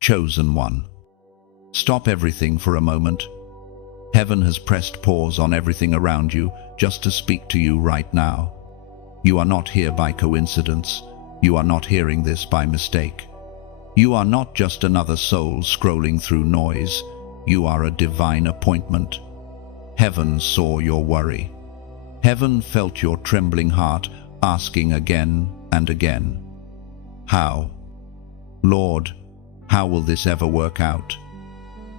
Chosen one. Stop everything for a moment. Heaven has pressed pause on everything around you just to speak to you right now. You are not here by coincidence. You are not hearing this by mistake. You are not just another soul scrolling through noise. You are a divine appointment. Heaven saw your worry. Heaven felt your trembling heart, asking again and again, "How? Lord, how will this ever work out?"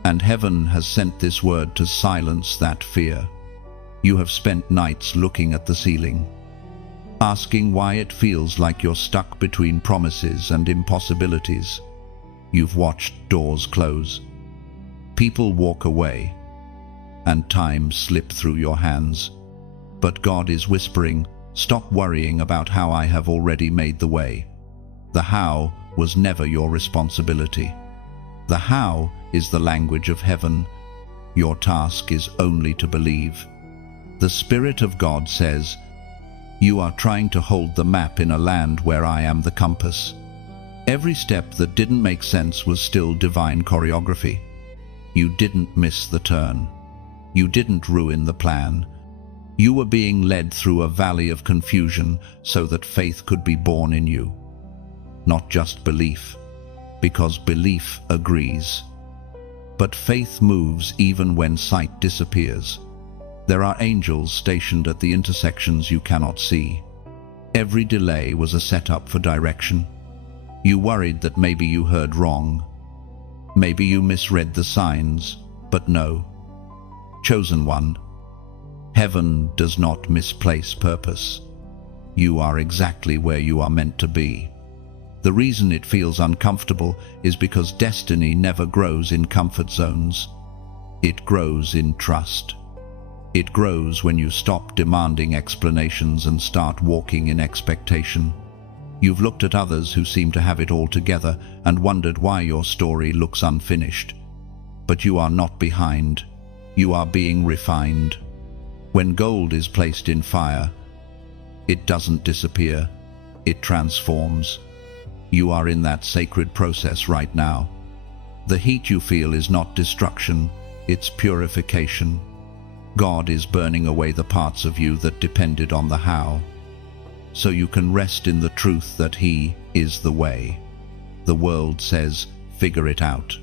And heaven has sent this word to silence that fear. You have spent nights looking at the ceiling, asking why it feels like you're stuck between promises and impossibilities. You've watched doors close, people walk away, and time slip through your hands. But God is whispering, "Stop worrying about how I have already made the way." The how was never your responsibility. The how is the language of heaven. Your task is only to believe. The Spirit of God says, "You are trying to hold the map in a land where I am the compass." Every step that didn't make sense was still divine choreography. You didn't miss the turn. You didn't ruin the plan. You were being led through a valley of confusion so that faith could be born in you. Not just belief, because belief agrees. But faith moves even when sight disappears. There are angels stationed at the intersections you cannot see. Every delay was a setup for direction. You worried that maybe you heard wrong. Maybe you misread the signs, but no. Chosen one, heaven does not misplace purpose. You are exactly where you are meant to be. The reason it feels uncomfortable is because destiny never grows in comfort zones. It grows in trust. It grows when you stop demanding explanations and start walking in expectation. You've looked at others who seem to have it all together and wondered why your story looks unfinished. But you are not behind. You are being refined. When gold is placed in fire, it doesn't disappear, it transforms. You are in that sacred process right now. The heat you feel is not destruction, it's purification. God is burning away the parts of you that depended on the how, so you can rest in the truth that He is the way. The world says, figure it out.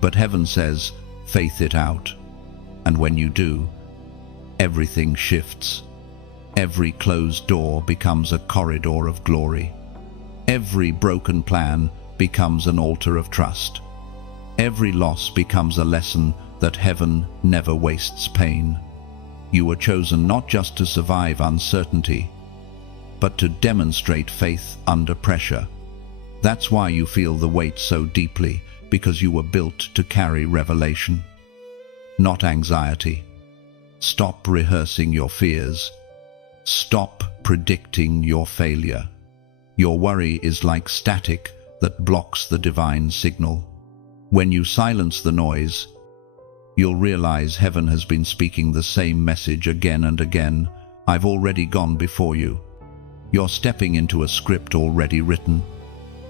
But heaven says, faith it out. And when you do, everything shifts. Every closed door becomes a corridor of glory. Every broken plan becomes an altar of trust. Every loss becomes a lesson that heaven never wastes pain. You were chosen not just to survive uncertainty, but to demonstrate faith under pressure. That's why you feel the weight so deeply, because you were built to carry revelation, not anxiety. Stop rehearsing your fears. Stop predicting your failure. Your worry is like static that blocks the divine signal. When you silence the noise, you'll realize heaven has been speaking the same message again and again. I've already gone before you. You're stepping into a script already written.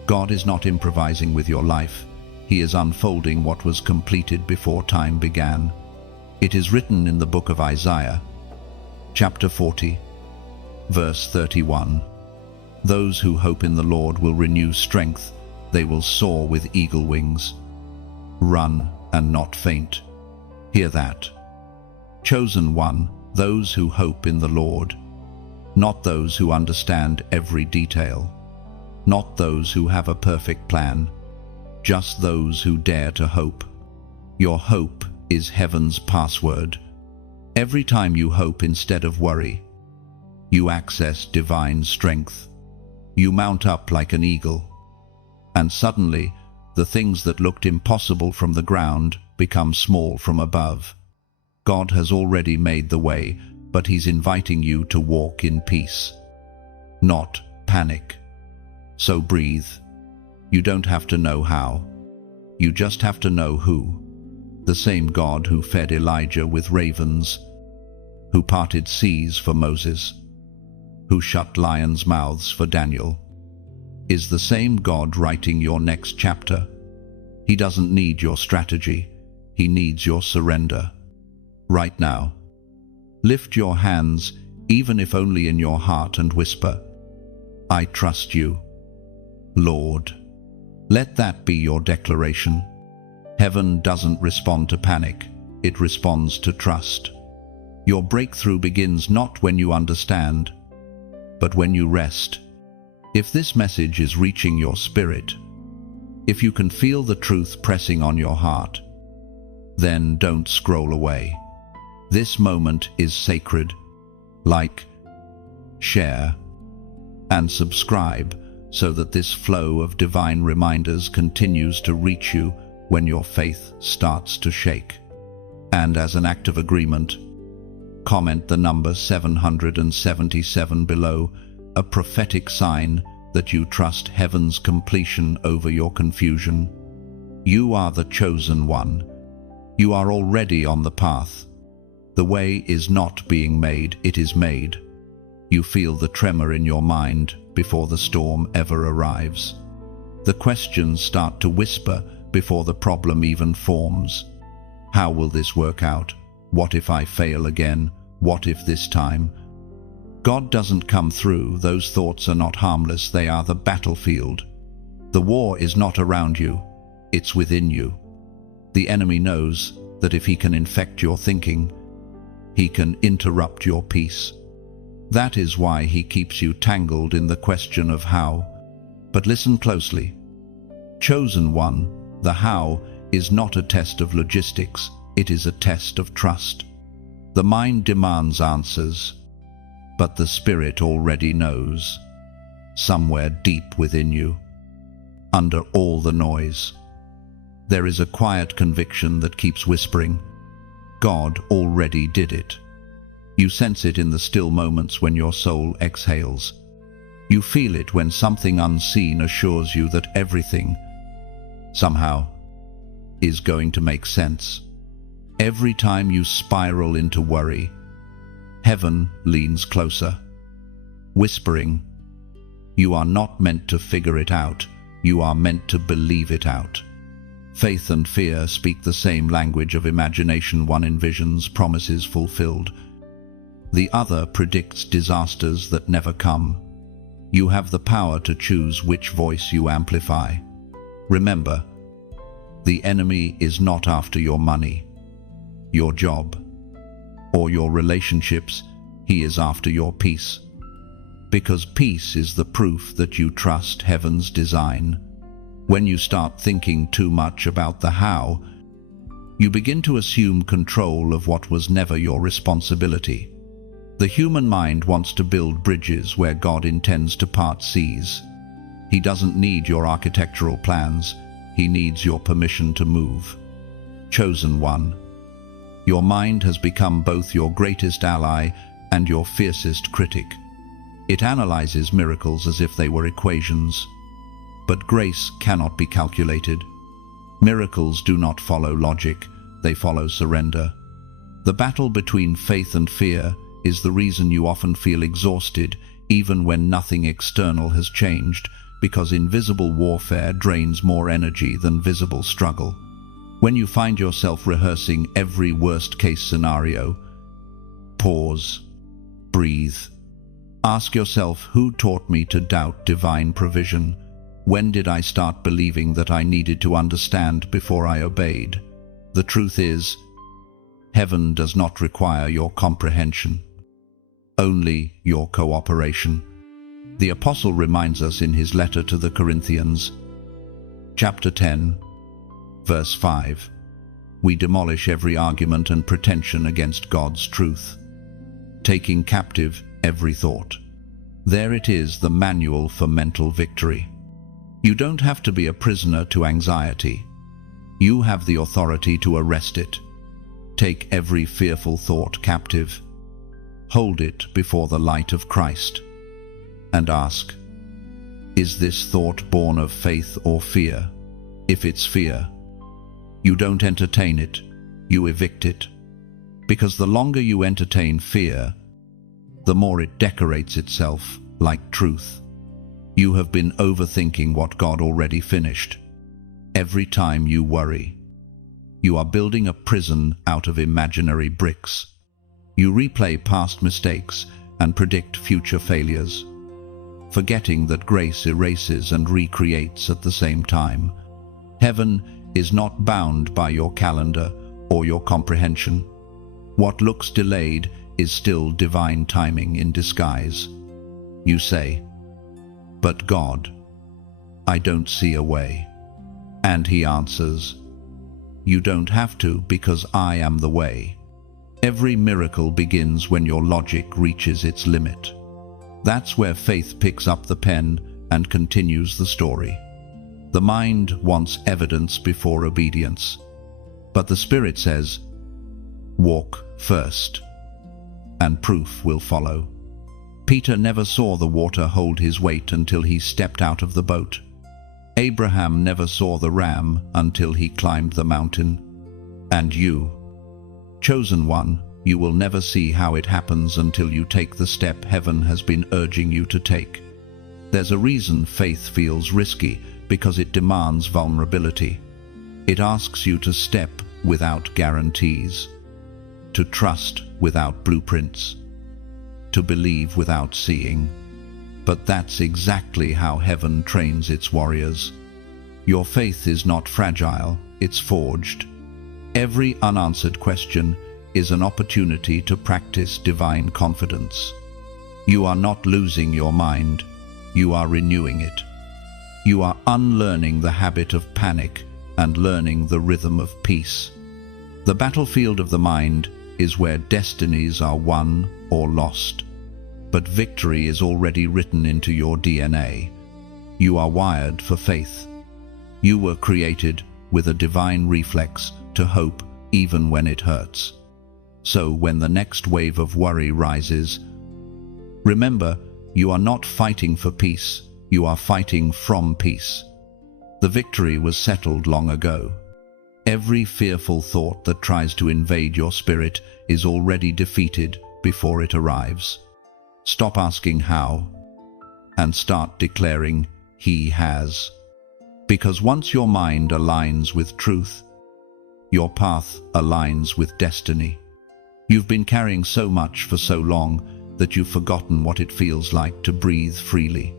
God is not improvising with your life. He is unfolding what was completed before time began. It is written in the book of Isaiah, chapter 40, verse 31. Those who hope in the Lord will renew strength. They will soar with eagle wings. Run and not faint. Hear that. Chosen one, those who hope in the Lord. Not those who understand every detail. Not those who have a perfect plan. Just those who dare to hope. Your hope is heaven's password. Every time you hope instead of worry, you access divine strength. You mount up like an eagle, and suddenly the things that looked impossible from the ground become small from above. God has already made the way, but He's inviting you to walk in peace, not panic. So breathe. You don't have to know how. You just have to know who. The same God who fed Elijah with ravens, who parted seas for Moses, who shut lions' mouths for Daniel, is the same God writing your next chapter. He doesn't need your strategy. He needs your surrender. Right now, lift your hands, even if only in your heart, and whisper, "I trust you, Lord." Let that be your declaration. Heaven doesn't respond to panic. It responds to trust. Your breakthrough begins not when you understand, but when you rest. If this message is reaching your spirit, if you can feel the truth pressing on your heart, then don't scroll away. This moment is sacred. Like, share, and subscribe so that this flow of divine reminders continues to reach you when your faith starts to shake. And as an act of agreement, comment the number 777 below, a prophetic sign that you trust heaven's completion over your confusion. You are the chosen one. You are already on the path. The way is not being made, it is made. You feel the tremor in your mind before the storm ever arrives. The questions start to whisper before the problem even forms. How will this work out? What if I fail again? What if this time? God doesn't come through. Those thoughts are not harmless. They are the battlefield. The war is not around you. It's within you. The enemy knows that if he can infect your thinking, he can interrupt your peace. That is why he keeps you tangled in the question of how. But listen closely. Chosen one, the how is not a test of logistics. It is a test of trust. The mind demands answers, but the spirit already knows. Somewhere deep within you, under all the noise, there is a quiet conviction that keeps whispering, God already did it. You sense it in the still moments when your soul exhales. You feel it when something unseen assures you that everything, somehow, is going to make sense. Every time you spiral into worry, heaven leans closer, whispering, you are not meant to figure it out, you are meant to believe it out. Faith and fear speak the same language of imagination. One envisions promises fulfilled. The other predicts disasters that never come. You have the power to choose which voice you amplify. Remember, the enemy is not after your money, your job, or your relationships. He is after your peace. Because peace is the proof that you trust heaven's design. When you start thinking too much about the how, you begin to assume control of what was never your responsibility. The human mind wants to build bridges where God intends to part seas. He doesn't need your architectural plans. He needs your permission to move. Chosen one, your mind has become both your greatest ally and your fiercest critic. It analyzes miracles as if they were equations. But grace cannot be calculated. Miracles do not follow logic, they follow surrender. The battle between faith and fear is the reason you often feel exhausted, even when nothing external has changed, because invisible warfare drains more energy than visible struggle. When you find yourself rehearsing every worst-case scenario, pause, breathe. Ask yourself, who taught me to doubt divine provision? When did I start believing that I needed to understand before I obeyed? The truth is, heaven does not require your comprehension, only your cooperation. The Apostle reminds us in his letter to the Corinthians, chapter 10, verse 5, we demolish every argument and pretension against God's truth, taking captive every thought. There it is, the manual for mental victory. You don't have to be a prisoner to anxiety. You have the authority to arrest it. Take every fearful thought captive. Hold it before the light of Christ. And ask, is this thought born of faith or fear? If it's fear, you don't entertain it, you evict it. Because the longer you entertain fear, the more it decorates itself like truth. You have been overthinking what God already finished. Every time you worry, you are building a prison out of imaginary bricks. You replay past mistakes and predict future failures, forgetting that grace erases and recreates at the same time. Heaven is not bound by your calendar or your comprehension. What looks delayed is still divine timing in disguise. You say, "But God, I don't see a way." And He answers, "You don't have to, because I am the way." Every miracle begins when your logic reaches its limit. That's where faith picks up the pen and continues the story. The mind wants evidence before obedience, but the Spirit says, "Walk first, and proof will follow." Peter never saw the water hold his weight until he stepped out of the boat. Abraham never saw the ram until he climbed the mountain. And you, chosen one, you will never see how it happens until you take the step heaven has been urging you to take. There's a reason faith feels risky, because it demands vulnerability. It asks you to step without guarantees, to trust without blueprints, to believe without seeing. But that's exactly how heaven trains its warriors. Your faith is not fragile, it's forged. Every unanswered question is an opportunity to practice divine confidence. You are not losing your mind, you are renewing it. You are unlearning the habit of panic and learning the rhythm of peace. The battlefield of the mind is where destinies are won or lost. But victory is already written into your DNA. You are wired for faith. You were created with a divine reflex to hope even when it hurts. So when the next wave of worry rises, remember, you are not fighting for peace, you are fighting from peace. The victory was settled long ago. Every fearful thought that tries to invade your spirit is already defeated before it arrives. Stop asking how, and start declaring He has. Because once your mind aligns with truth, your path aligns with destiny. You've been carrying so much for so long that you've forgotten what it feels like to breathe freely.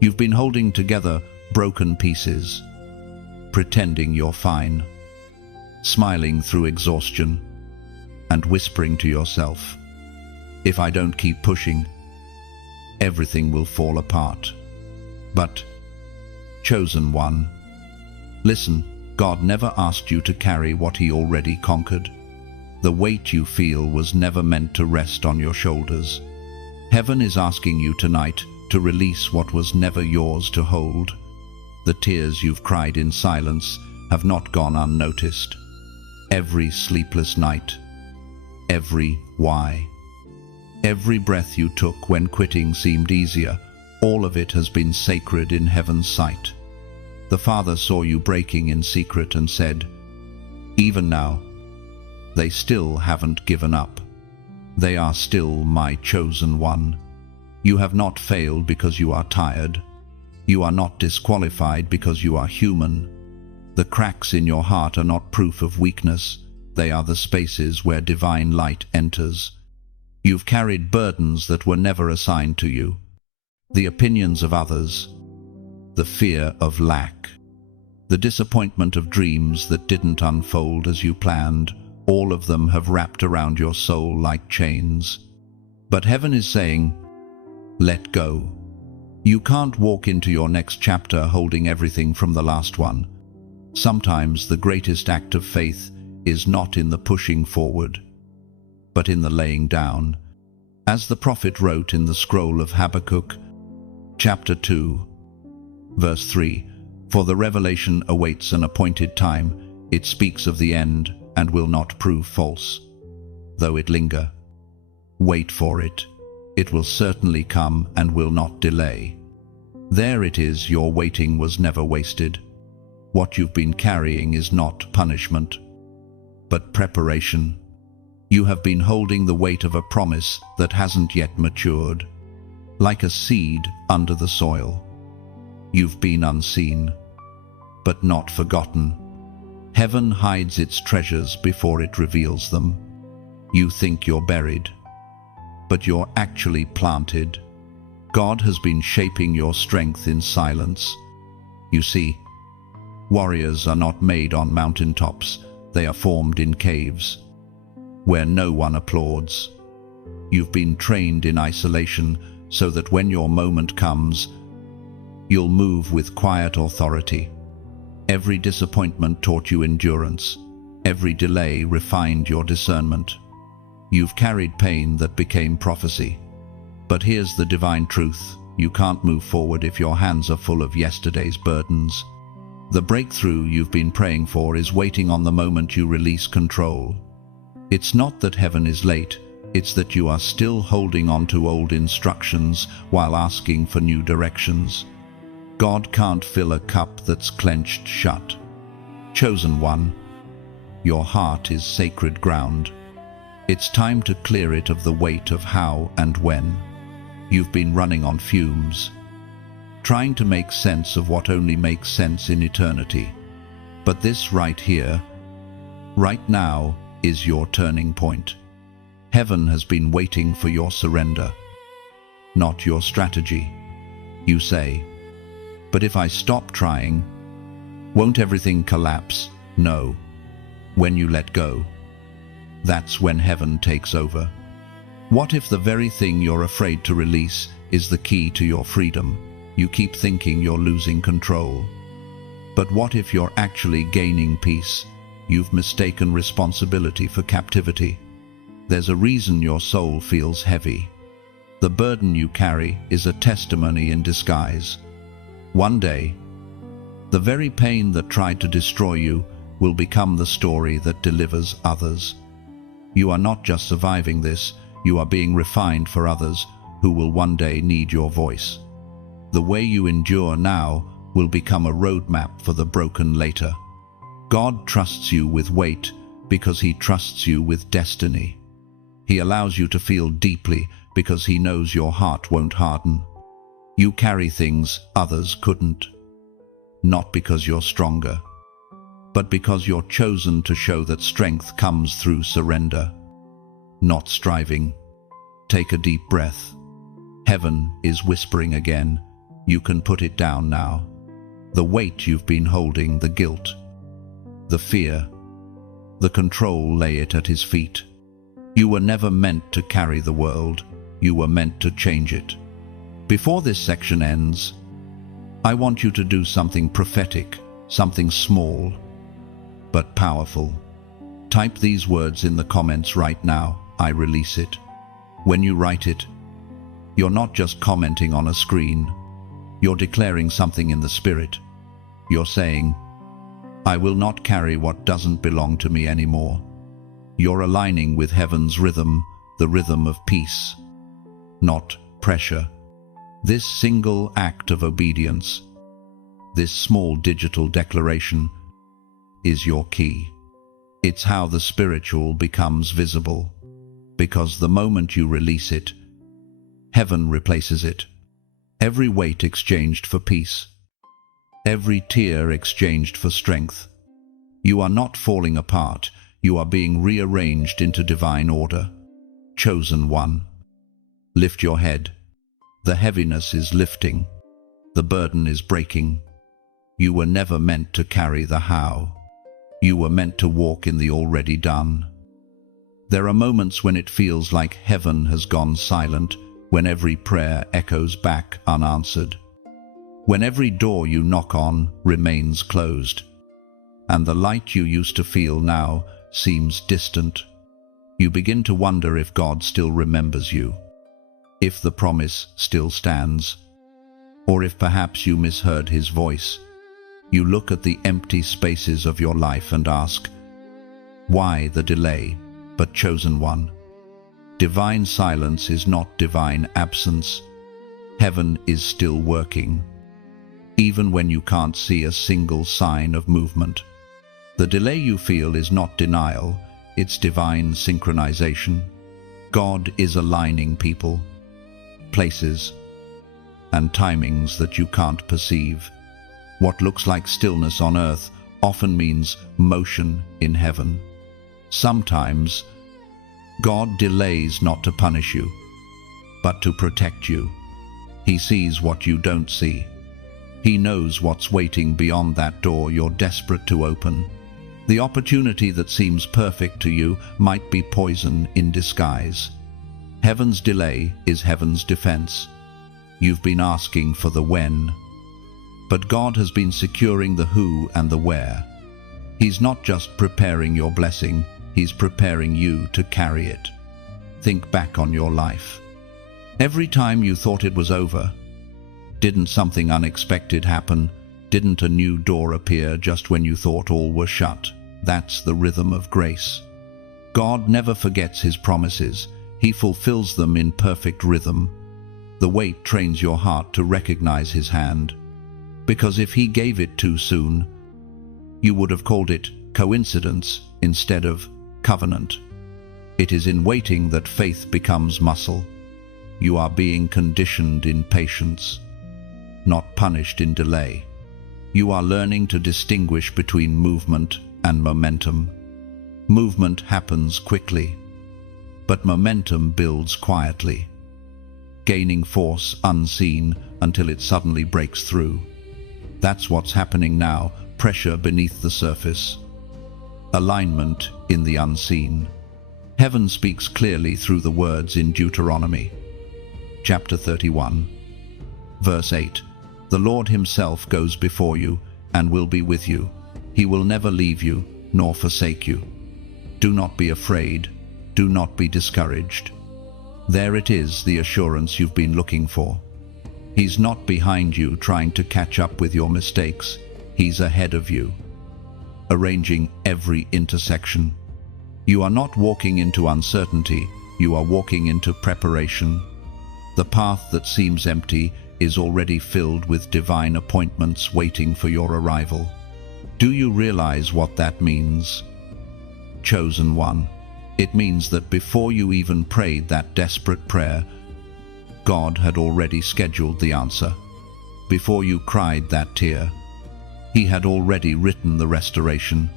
You've been holding together broken pieces, pretending you're fine, smiling through exhaustion, and whispering to yourself, "If I don't keep pushing, everything will fall apart." But, chosen one, listen, God never asked you to carry what He already conquered. The weight you feel was never meant to rest on your shoulders. Heaven is asking you tonight to release what was never yours to hold. The tears you've cried in silence have not gone unnoticed. Every sleepless night, every why, every breath you took when quitting seemed easier, all of it has been sacred in heaven's sight. The Father saw you breaking in secret and said, "Even now, they still haven't given up. They are still my chosen one." You have not failed because you are tired. You are not disqualified because you are human. The cracks in your heart are not proof of weakness. They are the spaces where divine light enters. You've carried burdens that were never assigned to you. The opinions of others, the fear of lack, the disappointment of dreams that didn't unfold as you planned, all of them have wrapped around your soul like chains. But heaven is saying, let go. You can't walk into your next chapter holding everything from the last one. Sometimes the greatest act of faith is not in the pushing forward, but in the laying down. As the prophet wrote in the scroll of Habakkuk, chapter 2, verse 3, "For the revelation awaits an appointed time, it speaks of the end and will not prove false. Though it linger, wait for it. It will certainly come and will not delay." There it is, your waiting was never wasted. What you've been carrying is not punishment, but preparation. You have been holding the weight of a promise that hasn't yet matured. Like a seed under the soil, you've been unseen. but not forgotten. Heaven hides its treasures before it reveals them. You think you're buried, but you're actually planted. God has been shaping your strength in silence. You see, warriors are not made on mountaintops, they are formed in caves, where no one applauds. You've been trained in isolation so that when your moment comes, you'll move with quiet authority. Every disappointment taught you endurance. Every delay refined your discernment. You've carried pain that became prophecy. But here's the divine truth. You can't move forward if your hands are full of yesterday's burdens. The breakthrough you've been praying for is waiting on the moment you release control. It's not that heaven is late, it's that you are still holding on to old instructions while asking for new directions. God can't fill a cup that's clenched shut. Chosen one, your heart is sacred ground. It's time to clear it of the weight of how and when. You've been running on fumes, trying to make sense of what only makes sense in eternity. But this right here, right now, is your turning point. Heaven has been waiting for your surrender, not your strategy. You say, but if I stop trying, won't everything collapse? No. When you let go, that's when heaven takes over. What if the very thing you're afraid to release is the key to your freedom? You keep thinking you're losing control. But what if you're actually gaining peace? You've mistaken responsibility for captivity. There's a reason your soul feels heavy. The burden you carry is a testimony in disguise. One day, the very pain that tried to destroy you will become the story that delivers others. You are not just surviving this, you are being refined for others who will one day need your voice. The way you endure now will become a roadmap for the broken later. God trusts you with weight because He trusts you with destiny. He allows you to feel deeply because He knows your heart won't harden. You carry things others couldn't. Not because you're stronger, but because you're chosen to show that strength comes through surrender, not striving. Take a deep breath. Heaven is whispering again. You can put it down now. The weight you've been holding, the guilt, the fear, the control, lay it at His feet. You were never meant to carry the world. You were meant to change it. Before this section ends, I want you to do something prophetic, something small, but powerful. Type these words in the comments right now. I release it. When you write it, you're not just commenting on a screen. You're declaring something in the spirit. You're saying, I will not carry what doesn't belong to me anymore. You're aligning with heaven's rhythm, the rhythm of peace, not pressure. This single act of obedience, this small digital declaration, is your key. It's how the spiritual becomes visible, because the moment you release it, heaven replaces it. Every weight exchanged for peace, every tear exchanged for strength. You are not falling apart, you are being rearranged into divine order. Chosen one, lift your head. The heaviness is lifting, the burden is breaking. You were never meant to carry the how. You were meant to walk in the already done. There are moments when it feels like heaven has gone silent, when every prayer echoes back unanswered, when every door you knock on remains closed, and the light you used to feel now seems distant. You begin to wonder if God still remembers you, if the promise still stands, or if perhaps you misheard His voice. You look at the empty spaces of your life and ask, why the delay? But chosen one, divine silence is not divine absence. Heaven is still working, even when you can't see a single sign of movement. The delay you feel is not denial, it's divine synchronization. God is aligning people, places, and timings that you can't perceive. What looks like stillness on earth often means motion in heaven. Sometimes, God delays not to punish you, but to protect you. He sees what you don't see. He knows what's waiting beyond that door you're desperate to open. The opportunity that seems perfect to you might be poison in disguise. Heaven's delay is heaven's defense. You've been asking for the when, but God has been securing the who and the where. He's not just preparing your blessing, He's preparing you to carry it. Think back on your life. Every time you thought it was over, didn't something unexpected happen? Didn't a new door appear just when you thought all were shut? That's the rhythm of grace. God never forgets His promises. He fulfills them in perfect rhythm. The wait trains your heart to recognize His hand. Because if He gave it too soon, you would have called it coincidence instead of covenant. It is in waiting that faith becomes muscle. You are being conditioned in patience, not punished in delay. You are learning to distinguish between movement and momentum. Movement happens quickly, but momentum builds quietly, gaining force unseen until it suddenly breaks through. That's what's happening now, pressure beneath the surface, alignment in the unseen. Heaven speaks clearly through the words in Deuteronomy, chapter 31, verse 8. The Lord Himself goes before you and will be with you. He will never leave you nor forsake you. Do not be afraid. Do not be discouraged. There it is, the assurance you've been looking for. He's not behind you trying to catch up with your mistakes. He's ahead of you, arranging every intersection. You are not walking into uncertainty. You are walking into preparation. The path that seems empty is already filled with divine appointments waiting for your arrival. Do you realize what that means? Chosen one. It means that before you even prayed that desperate prayer, God had already scheduled the answer. Before you cried that tear, He had already written the restoration.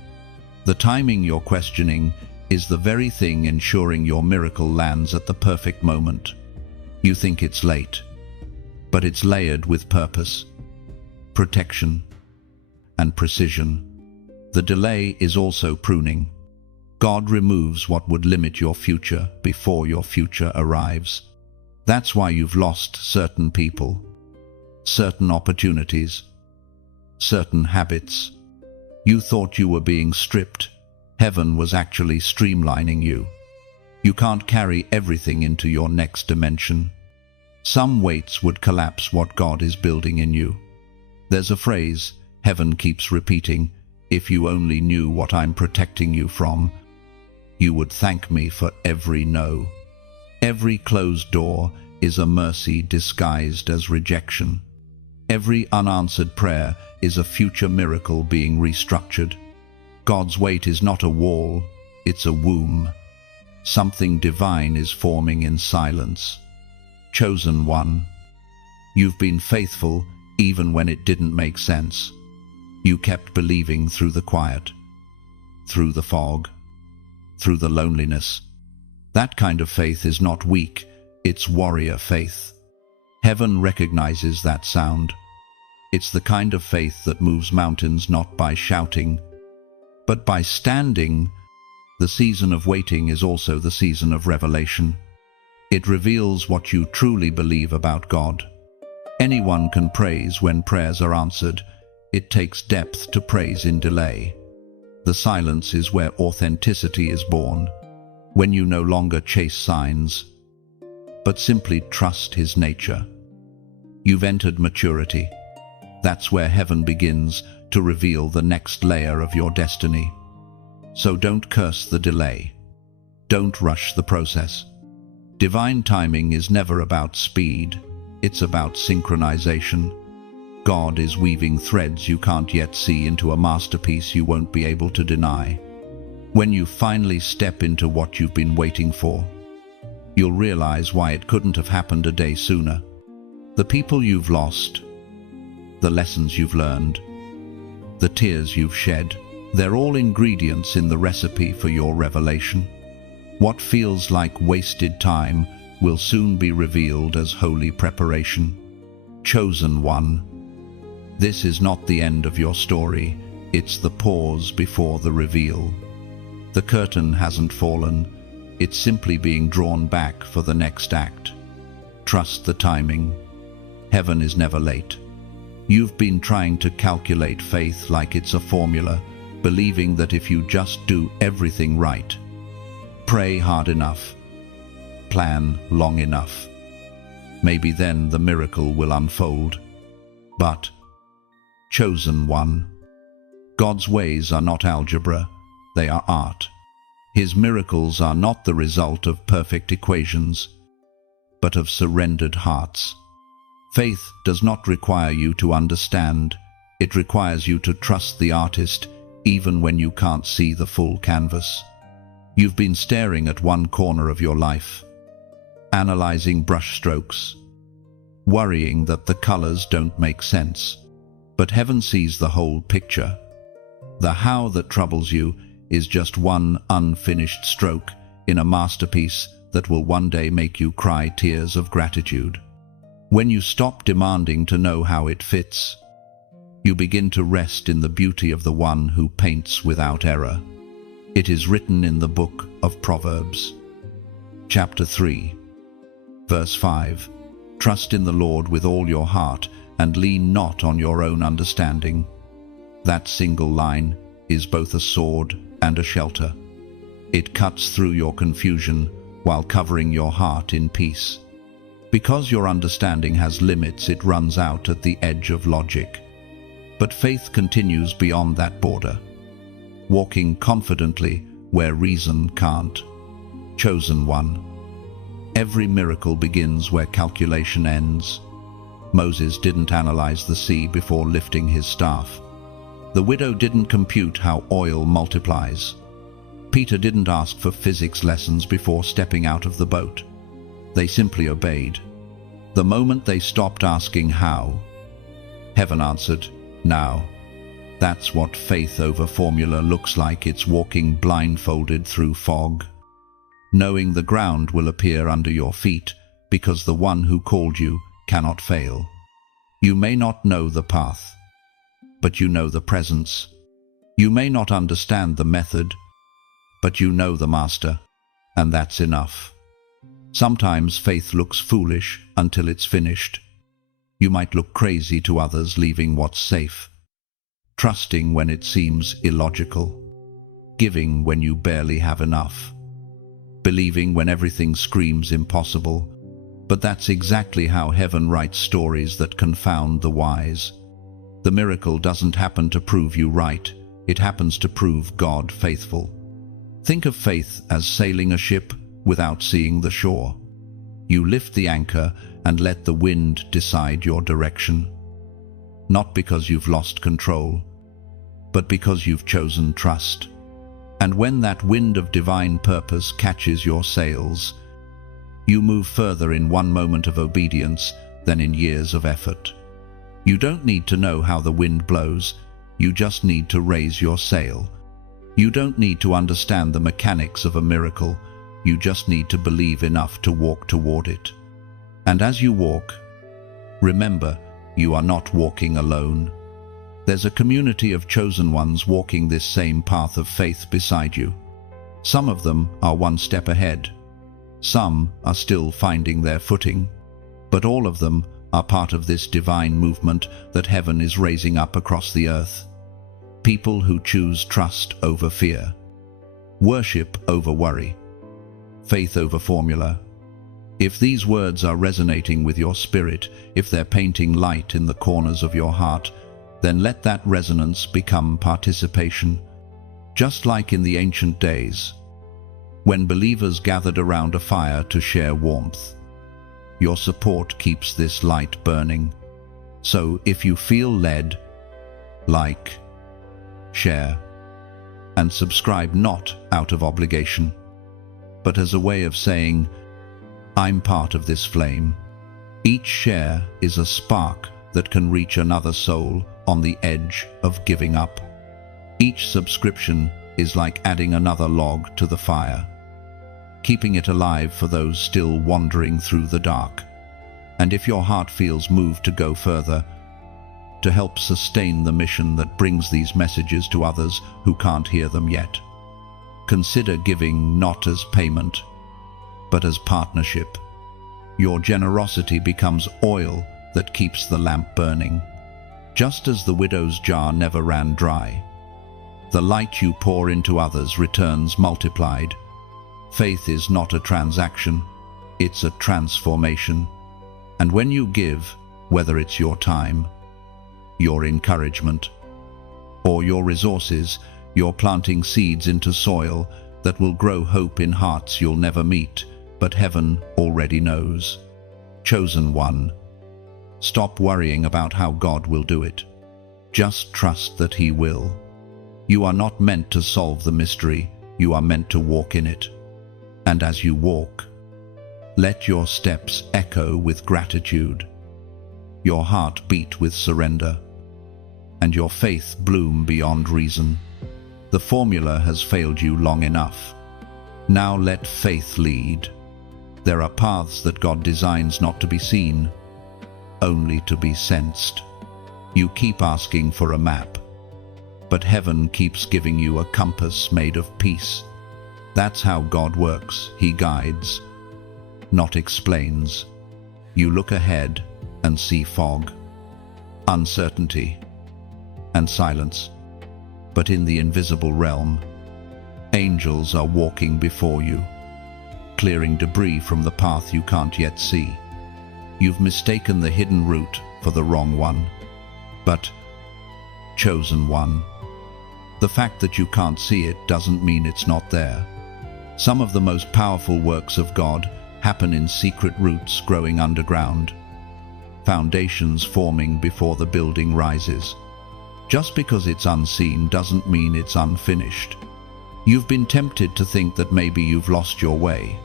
The timing you're questioning is the very thing ensuring your miracle lands at the perfect moment. You think it's late, but it's layered with purpose, protection, and precision. The delay is also pruning. God removes what would limit your future before your future arrives. That's why you've lost certain people, certain opportunities, certain habits. You thought you were being stripped. Heaven was actually streamlining you. You can't carry everything into your next dimension. Some weights would collapse what God is building in you. There's a phrase heaven keeps repeating, if you only knew what I'm protecting you from, you would thank me for every no. Every closed door is a mercy disguised as rejection. Every unanswered prayer is a future miracle being restructured. God's weight is not a wall, it's a womb. Something divine is forming in silence. Chosen one. You've been faithful even when it didn't make sense. You kept believing through the quiet, through the fog, through the loneliness. That kind of faith is not weak, it's warrior faith. Heaven recognizes that sound. It's the kind of faith that moves mountains not by shouting, but by standing. The season of waiting is also the season of revelation. It reveals what you truly believe about God. Anyone can praise when prayers are answered. It takes depth to praise in delay. The silence is where authenticity is born, when you no longer chase signs, but simply trust His nature. You've entered maturity. That's where heaven begins to reveal the next layer of your destiny. So don't curse the delay. Don't rush the process. Divine timing is never about speed, it's about synchronization. God is weaving threads you can't yet see into a masterpiece you won't be able to deny. When you finally step into what you've been waiting for, you'll realize why it couldn't have happened a day sooner. The people you've lost, the lessons you've learned, the tears you've shed, they're all ingredients in the recipe for your revelation. What feels like wasted time will soon be revealed as holy preparation. Chosen one. This is not the end of your story, it's the pause before the reveal. The curtain hasn't fallen, it's simply being drawn back for the next act. Trust the timing. Heaven is never late. You've been trying to calculate faith like it's a formula, believing that if you just do everything right, pray hard enough, plan long enough, maybe then the miracle will unfold. But, chosen one, God's ways are not algebra, they are art. His miracles are not the result of perfect equations, but of surrendered hearts. Faith does not require you to understand, it requires you to trust the artist even when you can't see the full canvas. You've been staring at one corner of your life, analyzing brushstrokes, worrying that the colors don't make sense. But heaven sees the whole picture. The how that troubles you is just one unfinished stroke in a masterpiece that will one day make you cry tears of gratitude. When you stop demanding to know how it fits, you begin to rest in the beauty of the one who paints without error. It is written in the book of Proverbs, chapter 3, verse 5, "Trust in the Lord with all your heart, and lean not on your own understanding." That single line is both a sword and a shelter. It cuts through your confusion while covering your heart in peace. Because your understanding has limits, it runs out at the edge of logic. But faith continues beyond that border, walking confidently where reason can't. Chosen one. Every miracle begins where calculation ends. Moses didn't analyze the sea before lifting his staff. The widow didn't compute how oil multiplies. Peter didn't ask for physics lessons before stepping out of the boat. They simply obeyed. The moment they stopped asking how, heaven answered, now. That's what faith over formula looks like. It's walking blindfolded through fog, knowing the ground will appear under your feet because the one who called you cannot fail. You may not know the path, but you know the presence. You may not understand the method, but you know the master, and that's enough. Sometimes faith looks foolish until it's finished. You might look crazy to others, leaving what's safe, trusting when it seems illogical, giving when you barely have enough, believing when everything screams impossible. But that's exactly how heaven writes stories that confound the wise. The miracle doesn't happen to prove you right, it happens to prove God faithful. Think of faith as sailing a ship without seeing the shore. You lift the anchor and let the wind decide your direction. Not because you've lost control, but because you've chosen trust. And when that wind of divine purpose catches your sails, you move further in one moment of obedience than in years of effort. You don't need to know how the wind blows, you just need to raise your sail. You don't need to understand the mechanics of a miracle, you just need to believe enough to walk toward it. And as you walk, remember, you are not walking alone. There's a community of chosen ones walking this same path of faith beside you. Some of them are one step ahead. Some are still finding their footing. But all of them are part of this divine movement that heaven is raising up across the earth. People who choose trust over fear, worship over worry, faith over formula. If these words are resonating with your spirit, if they're painting light in the corners of your heart, then let that resonance become participation. Just like in the ancient days, when believers gathered around a fire to share warmth. Your support keeps this light burning. So if you feel led, like, share, and subscribe, not out of obligation, but as a way of saying, I'm part of this flame. Each share is a spark that can reach another soul on the edge of giving up. Each subscription is like adding another log to the fire, keeping it alive for those still wandering through the dark. And if your heart feels moved to go further, to help sustain the mission that brings these messages to others who can't hear them yet, consider giving not as payment, but as partnership. Your generosity becomes oil that keeps the lamp burning. Just as the widow's jar never ran dry, the light you pour into others returns multiplied. Faith is not a transaction, it's a transformation. And when you give, whether it's your time, your encouragement, or your resources, you're planting seeds into soil that will grow hope in hearts you'll never meet, but heaven already knows. Chosen one, stop worrying about how God will do it. Just trust that He will. You are not meant to solve the mystery, you are meant to walk in it. And as you walk, let your steps echo with gratitude, your heart beat with surrender, and your faith bloom beyond reason. The formula has failed you long enough. Now let faith lead. There are paths that God designs not to be seen, only to be sensed. You keep asking for a map, but heaven keeps giving you a compass made of peace. That's how God works. He guides, not explains. You look ahead and see fog, uncertainty, and silence. But in the invisible realm, angels are walking before you, clearing debris from the path you can't yet see. You've mistaken the hidden route for the wrong one. But, chosen one, the fact that you can't see it doesn't mean it's not there. Some of the most powerful works of God happen in secret roots growing underground, foundations forming before the building rises. Just because it's unseen doesn't mean it's unfinished. You've been tempted to think that maybe you've lost your way.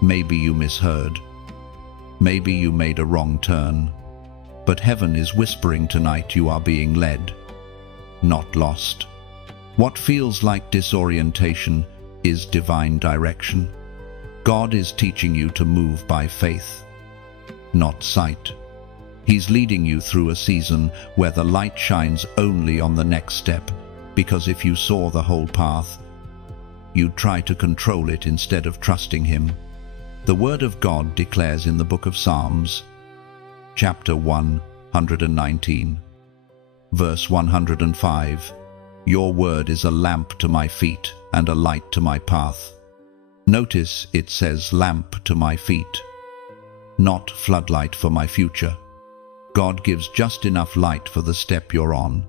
Maybe you misheard. Maybe you made a wrong turn. But heaven is whispering tonight you are being led, not lost. What feels like disorientation is divine direction. God is teaching you to move by faith, not sight. He's leading you through a season where the light shines only on the next step, because if you saw the whole path, you'd try to control it instead of trusting Him. The Word of God declares in the book of Psalms, chapter 119, verse 105, "Your word is a lamp to my feet and a light to my path." Notice it says lamp to my feet, not floodlight for my future. God gives just enough light for the step you're on.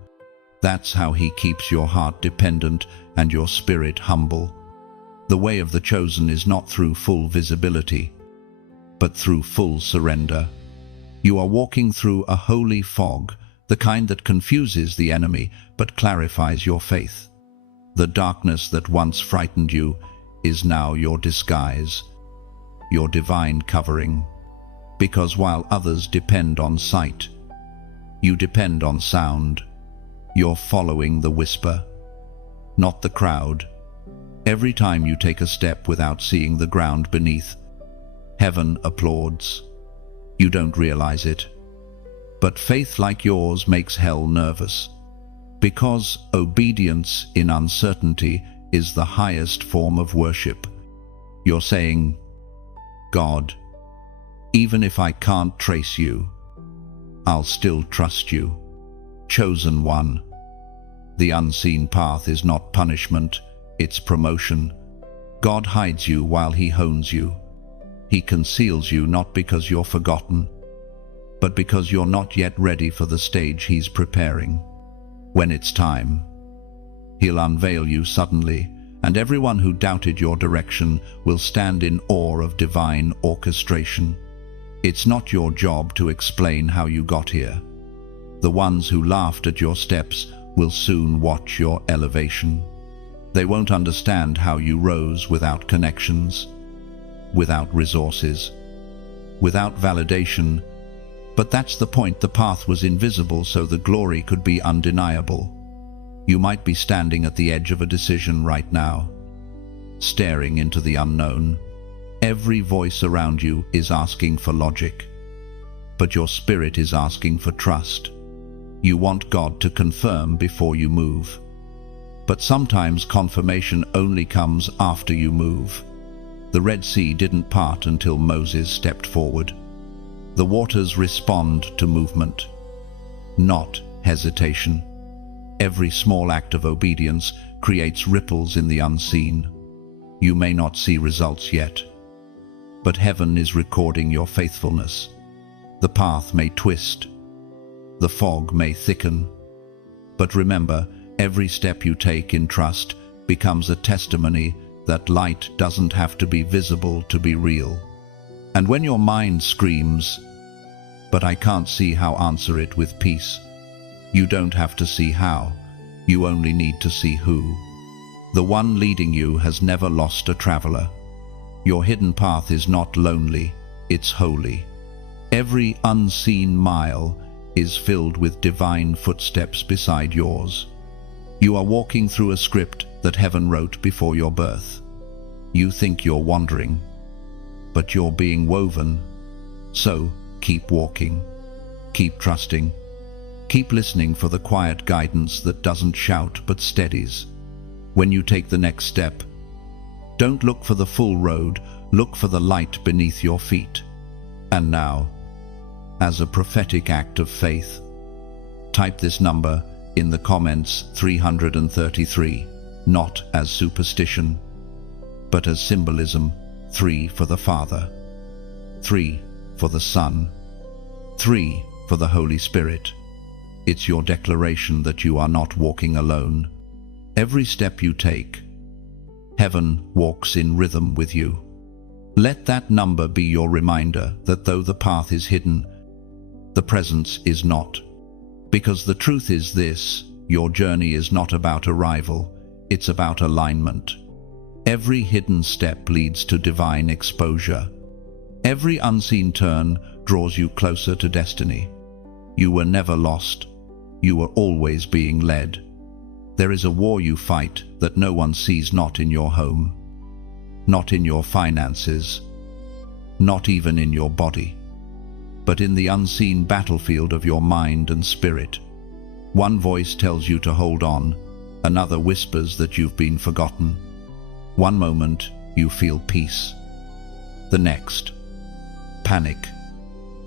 That's how He keeps your heart dependent and your spirit humble. The way of the chosen is not through full visibility, but through full surrender. You are walking through a holy fog, the kind that confuses the enemy but clarifies your faith. The darkness that once frightened you is now your disguise, your divine covering. Because while others depend on sight, you depend on sound. You're following the whisper, not the crowd. Every time you take a step without seeing the ground beneath, heaven applauds. You don't realize it, but faith like yours makes hell nervous. Because obedience in uncertainty is the highest form of worship. You're saying, God, even if I can't trace you, I'll still trust you. Chosen one. The unseen path is not punishment, it's promotion. God hides you while He hones you. He conceals you not because you're forgotten, but because you're not yet ready for the stage He's preparing. When it's time, He'll unveil you suddenly, and everyone who doubted your direction will stand in awe of divine orchestration. It's not your job to explain how you got here. The ones who laughed at your steps will soon watch your elevation. They won't understand how you rose without connections, without resources, without validation, But that's the point. The path was invisible, so the glory could be undeniable. You might be standing at the edge of a decision right now, staring into the unknown. Every voice around you is asking for logic, but your spirit is asking for trust. You want God to confirm before you move. But sometimes confirmation only comes after you move. The Red Sea didn't part until Moses stepped forward. The waters respond to movement, not hesitation. Every small act of obedience creates ripples in the unseen. You may not see results yet, but heaven is recording your faithfulness. The path may twist, the fog may thicken, but remember, every step you take in trust becomes a testimony that light doesn't have to be visible to be real. And when your mind screams, "But I can't see how," answer it with peace. You don't have to see how, you only need to see who. The one leading you has never lost a traveler. Your hidden path is not lonely, it's holy. Every unseen mile is filled with divine footsteps beside yours. You are walking through a script that heaven wrote before your birth. You think you're wandering, but you're being woven. So keep walking, keep trusting, keep listening for the quiet guidance that doesn't shout but steadies. When you take the next step, don't look for the full road, look for the light beneath your feet. And now, as a prophetic act of faith, type this number in the comments: 333, not as superstition, but as symbolism. 3 for the Father, 3 for the Son, 3 for the Holy Spirit. It's your declaration that you are not walking alone. Every step you take, heaven walks in rhythm with you. Let that number be your reminder that though the path is hidden, the presence is not. Because the truth is this: your journey is not about arrival, it's about alignment. Every hidden step leads to divine exposure. Every unseen turn draws you closer to destiny. You were never lost, you were always being led. There is a war you fight that no one sees, not in your home, not in your finances, not even in your body, but in the unseen battlefield of your mind and spirit. One voice tells you to hold on, another whispers that you've been forgotten. One moment you feel peace, the next, panic.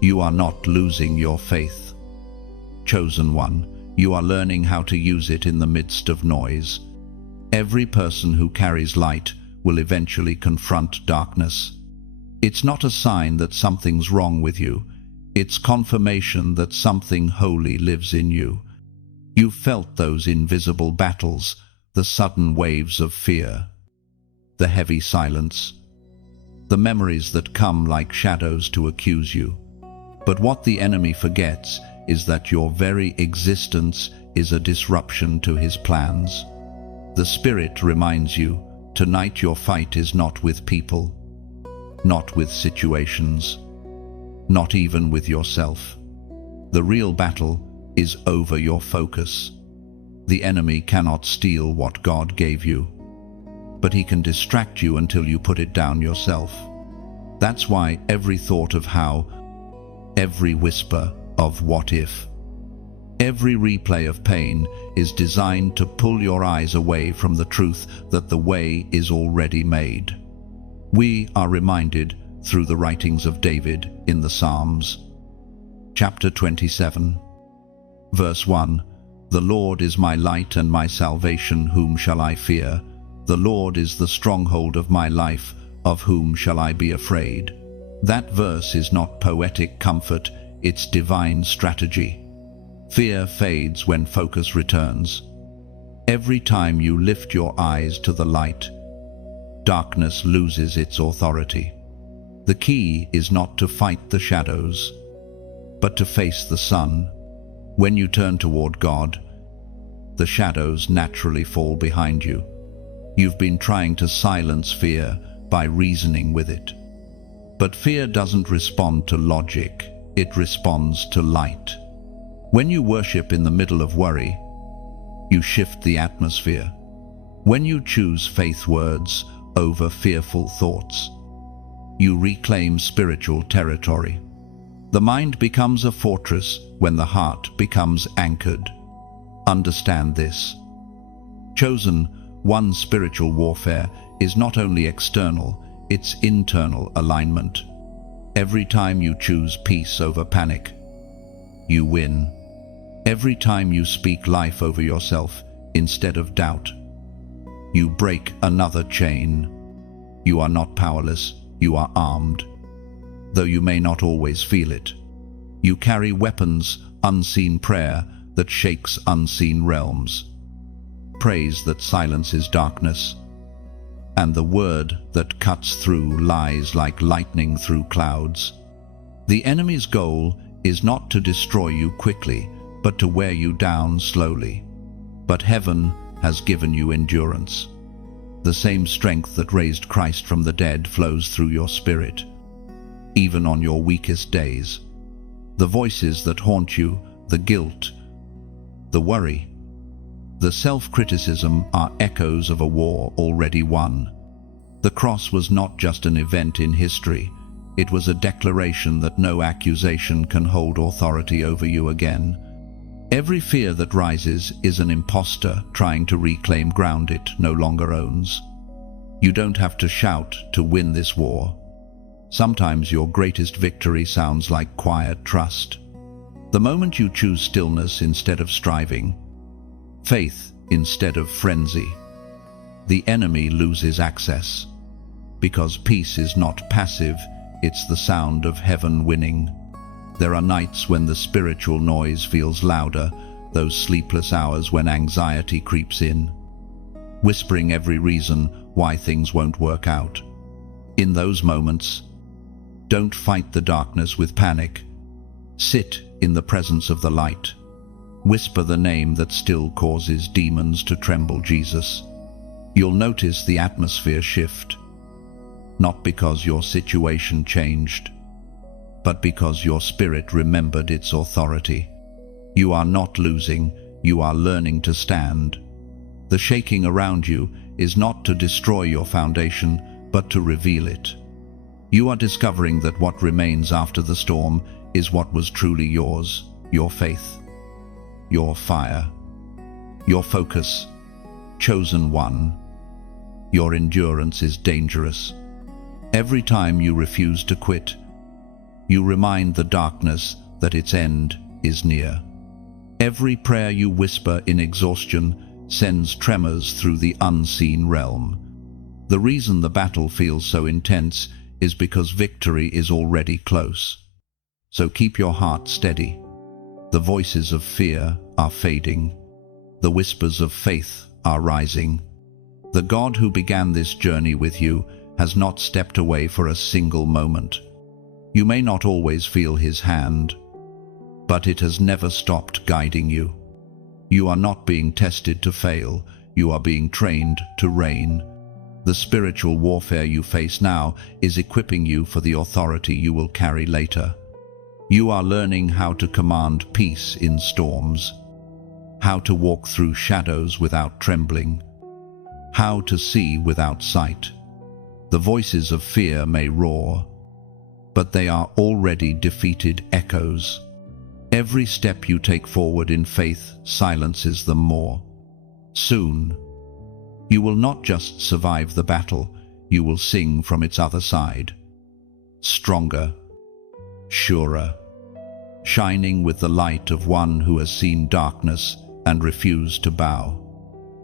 You are not losing your faith. Chosen one, you are learning how to use it in the midst of noise. Every person who carries light will eventually confront darkness. It's not a sign that something's wrong with you. It's confirmation that something holy lives in you. You've felt those invisible battles, the sudden waves of fear, the heavy silence, the memories that come like shadows to accuse you. But what the enemy forgets is that your very existence is a disruption to his plans. The Spirit reminds you, tonight your fight is not with people, not with situations, not even with yourself. The real battle is over your focus. The enemy cannot steal what God gave you, but he can distract you until you put it down yourself. That's why every thought of how, every whisper of what if, every replay of pain is designed to pull your eyes away from the truth that the way is already made. We are reminded through the writings of David in the Psalms. Chapter 27, verse 1, "The Lord is my light and my salvation, whom shall I fear? The Lord is the stronghold of my life, of whom shall I be afraid?" That verse is not poetic comfort, it's divine strategy. Fear fades when focus returns. Every time you lift your eyes to the light, darkness loses its authority. The key is not to fight the shadows, but to face the sun. When you turn toward God, the shadows naturally fall behind you. You've been trying to silence fear by reasoning with it. But fear doesn't respond to logic, it responds to light. When you worship in the middle of worry, you shift the atmosphere. When you choose faith words over fearful thoughts, you reclaim spiritual territory. The mind becomes a fortress when the heart becomes anchored. Understand this. Chosen one, spiritual warfare is not only external, it's internal alignment. Every time you choose peace over panic, you win. Every time you speak life over yourself instead of doubt, you break another chain. You are not powerless, you are armed. Though you may not always feel it, you carry weapons, unseen prayer that shakes unseen realms, praise that silences darkness, and the word that cuts through lies like lightning through clouds. The enemy's goal is not to destroy you quickly, but to wear you down slowly. But heaven has given you endurance. The same strength that raised Christ from the dead flows through your spirit, even on your weakest days. The voices that haunt you, the guilt, the worry, the self-criticism are echoes of a war already won. The cross was not just an event in history, it was a declaration that no accusation can hold authority over you again. Every fear that rises is an imposter trying to reclaim ground it no longer owns. You don't have to shout to win this war. Sometimes your greatest victory sounds like quiet trust. The moment you choose stillness instead of striving, faith instead of frenzy, the enemy loses access. Because peace is not passive, it's the sound of heaven winning. There are nights when the spiritual noise feels louder, those sleepless hours when anxiety creeps in, whispering every reason why things won't work out. In those moments, don't fight the darkness with panic. Sit in the presence of the light. Whisper the name that still causes demons to tremble, Jesus. You'll notice the atmosphere shift, not because your situation changed, but because your spirit remembered its authority. You are not losing, you are learning to stand. The shaking around you is not to destroy your foundation, but to reveal it. You are discovering that what remains after the storm is what was truly yours, your faith, your fire, your focus, chosen one. Your endurance is dangerous. Every time you refuse to quit, you remind the darkness that its end is near. Every prayer you whisper in exhaustion sends tremors through the unseen realm. The reason the battle feels so intense is because victory is already close. So keep your heart steady. The voices of fear are fading. The whispers of faith are rising. The God who began this journey with you has not stepped away for a single moment. You may not always feel his hand, but it has never stopped guiding you. You are not being tested to fail, you are being trained to reign. The spiritual warfare you face now is equipping you for the authority you will carry later. You are learning how to command peace in storms, how to walk through shadows without trembling, how to see without sight. The voices of fear may roar, but they are already defeated echoes. Every step you take forward in faith silences them more. Soon, you will not just survive the battle, you will sing from its other side. Stronger, surer, shining with the light of one who has seen darkness and refused to bow.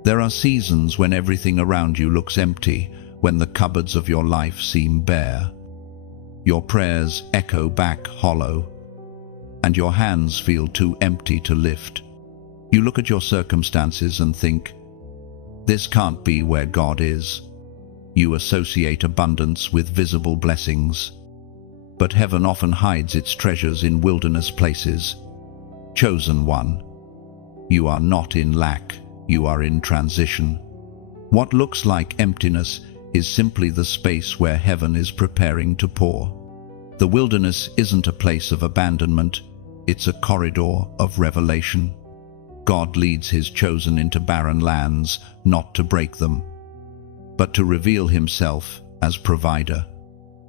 There are seasons when everything around you looks empty, when the cupboards of your life seem bare. Your prayers echo back hollow, and your hands feel too empty to lift. You look at your circumstances and think, this can't be where God is. You associate abundance with visible blessings, but heaven often hides its treasures in wilderness places. Chosen one, you are not in lack, you are in transition. What looks like emptiness is simply the space where heaven is preparing to pour. The wilderness isn't a place of abandonment, it's a corridor of revelation. God leads his chosen into barren lands, not to break them, but to reveal himself as provider.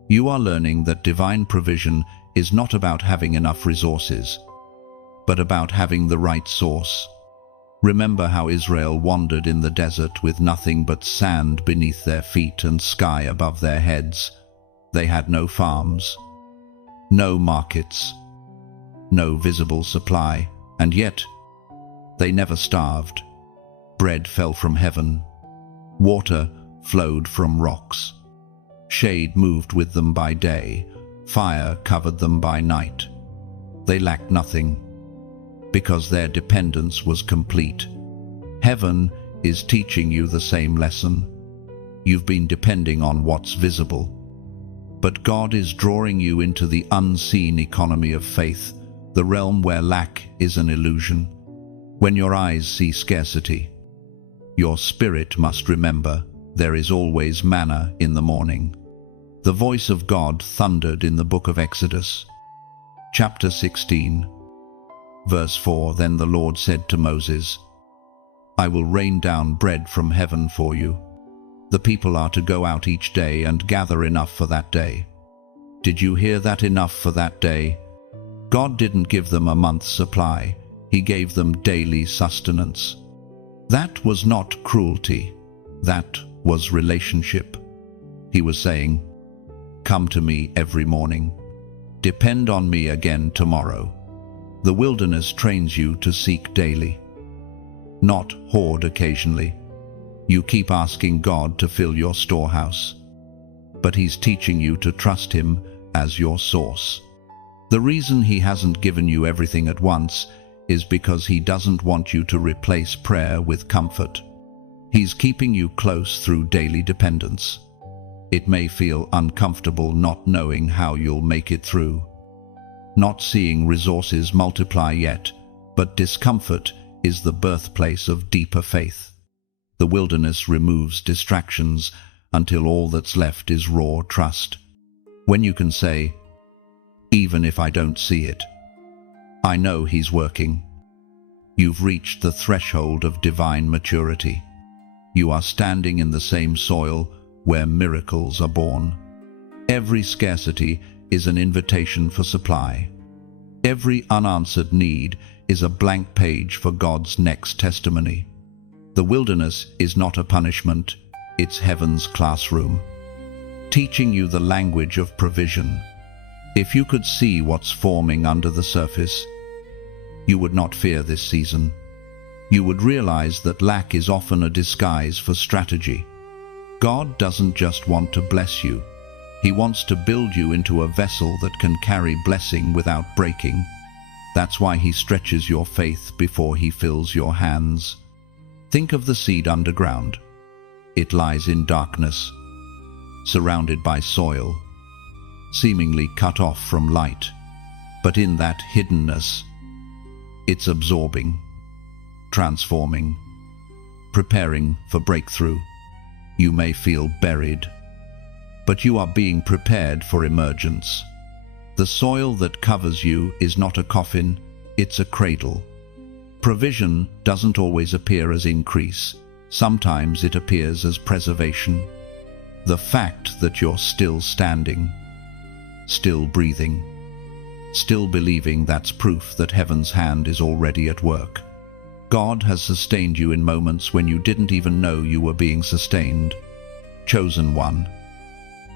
You are learning that divine provision is not about having enough resources, but about having the right source. Remember how Israel wandered in the desert with nothing but sand beneath their feet and sky above their heads. They had no farms, no markets, no visible supply, and yet they never starved. Bread fell from heaven. Water flowed from rocks. Shade moved with them by day. Fire covered them by night. They lacked nothing, because their dependence was complete. Heaven is teaching you the same lesson. You've been depending on what's visible, but God is drawing you into the unseen economy of faith, the realm where lack is an illusion. When your eyes see scarcity, your spirit must remember there is always manna in the morning. The voice of God thundered in the book of Exodus, chapter 16, verse 4. Then the Lord said to Moses, I will rain down bread from heaven for you. The people are to go out each day and gather enough for that day. Did you hear that? Enough for that day? God didn't give them a month's supply. He gave them daily sustenance. That was not cruelty. That was relationship. He was saying, come to me every morning. Depend on me again tomorrow. The wilderness trains you to seek daily, not hoard occasionally. You keep asking God to fill your storehouse, but he's teaching you to trust him as your source. The reason he hasn't given you everything at once is because he doesn't want you to replace prayer with comfort. He's keeping you close through daily dependence. It may feel uncomfortable not knowing how you'll make it through, not seeing resources multiply yet, but discomfort is the birthplace of deeper faith. The wilderness removes distractions until all that's left is raw trust. When you can say, even if I don't see it, I know he's working. You've reached the threshold of divine maturity. You are standing in the same soil where miracles are born. Every scarcity is an invitation for supply. Every unanswered need is a blank page for God's next testimony. The wilderness is not a punishment, it's heaven's classroom, teaching you the language of provision. If you could see what's forming under the surface, you would not fear this season. You would realize that lack is often a disguise for strategy. God doesn't just want to bless you. He wants to build you into a vessel that can carry blessing without breaking. That's why he stretches your faith before he fills your hands. Think of the seed underground. It lies in darkness, surrounded by soil, seemingly cut off from light. But in that hiddenness, it's absorbing, transforming, preparing for breakthrough. You may feel buried, but you are being prepared for emergence. The soil that covers you is not a coffin, it's a cradle. Provision doesn't always appear as increase. Sometimes it appears as preservation. The fact that you're still standing, still breathing, still believing, that's proof that heaven's hand is already at work. God has sustained you in moments when you didn't even know you were being sustained. Chosen one.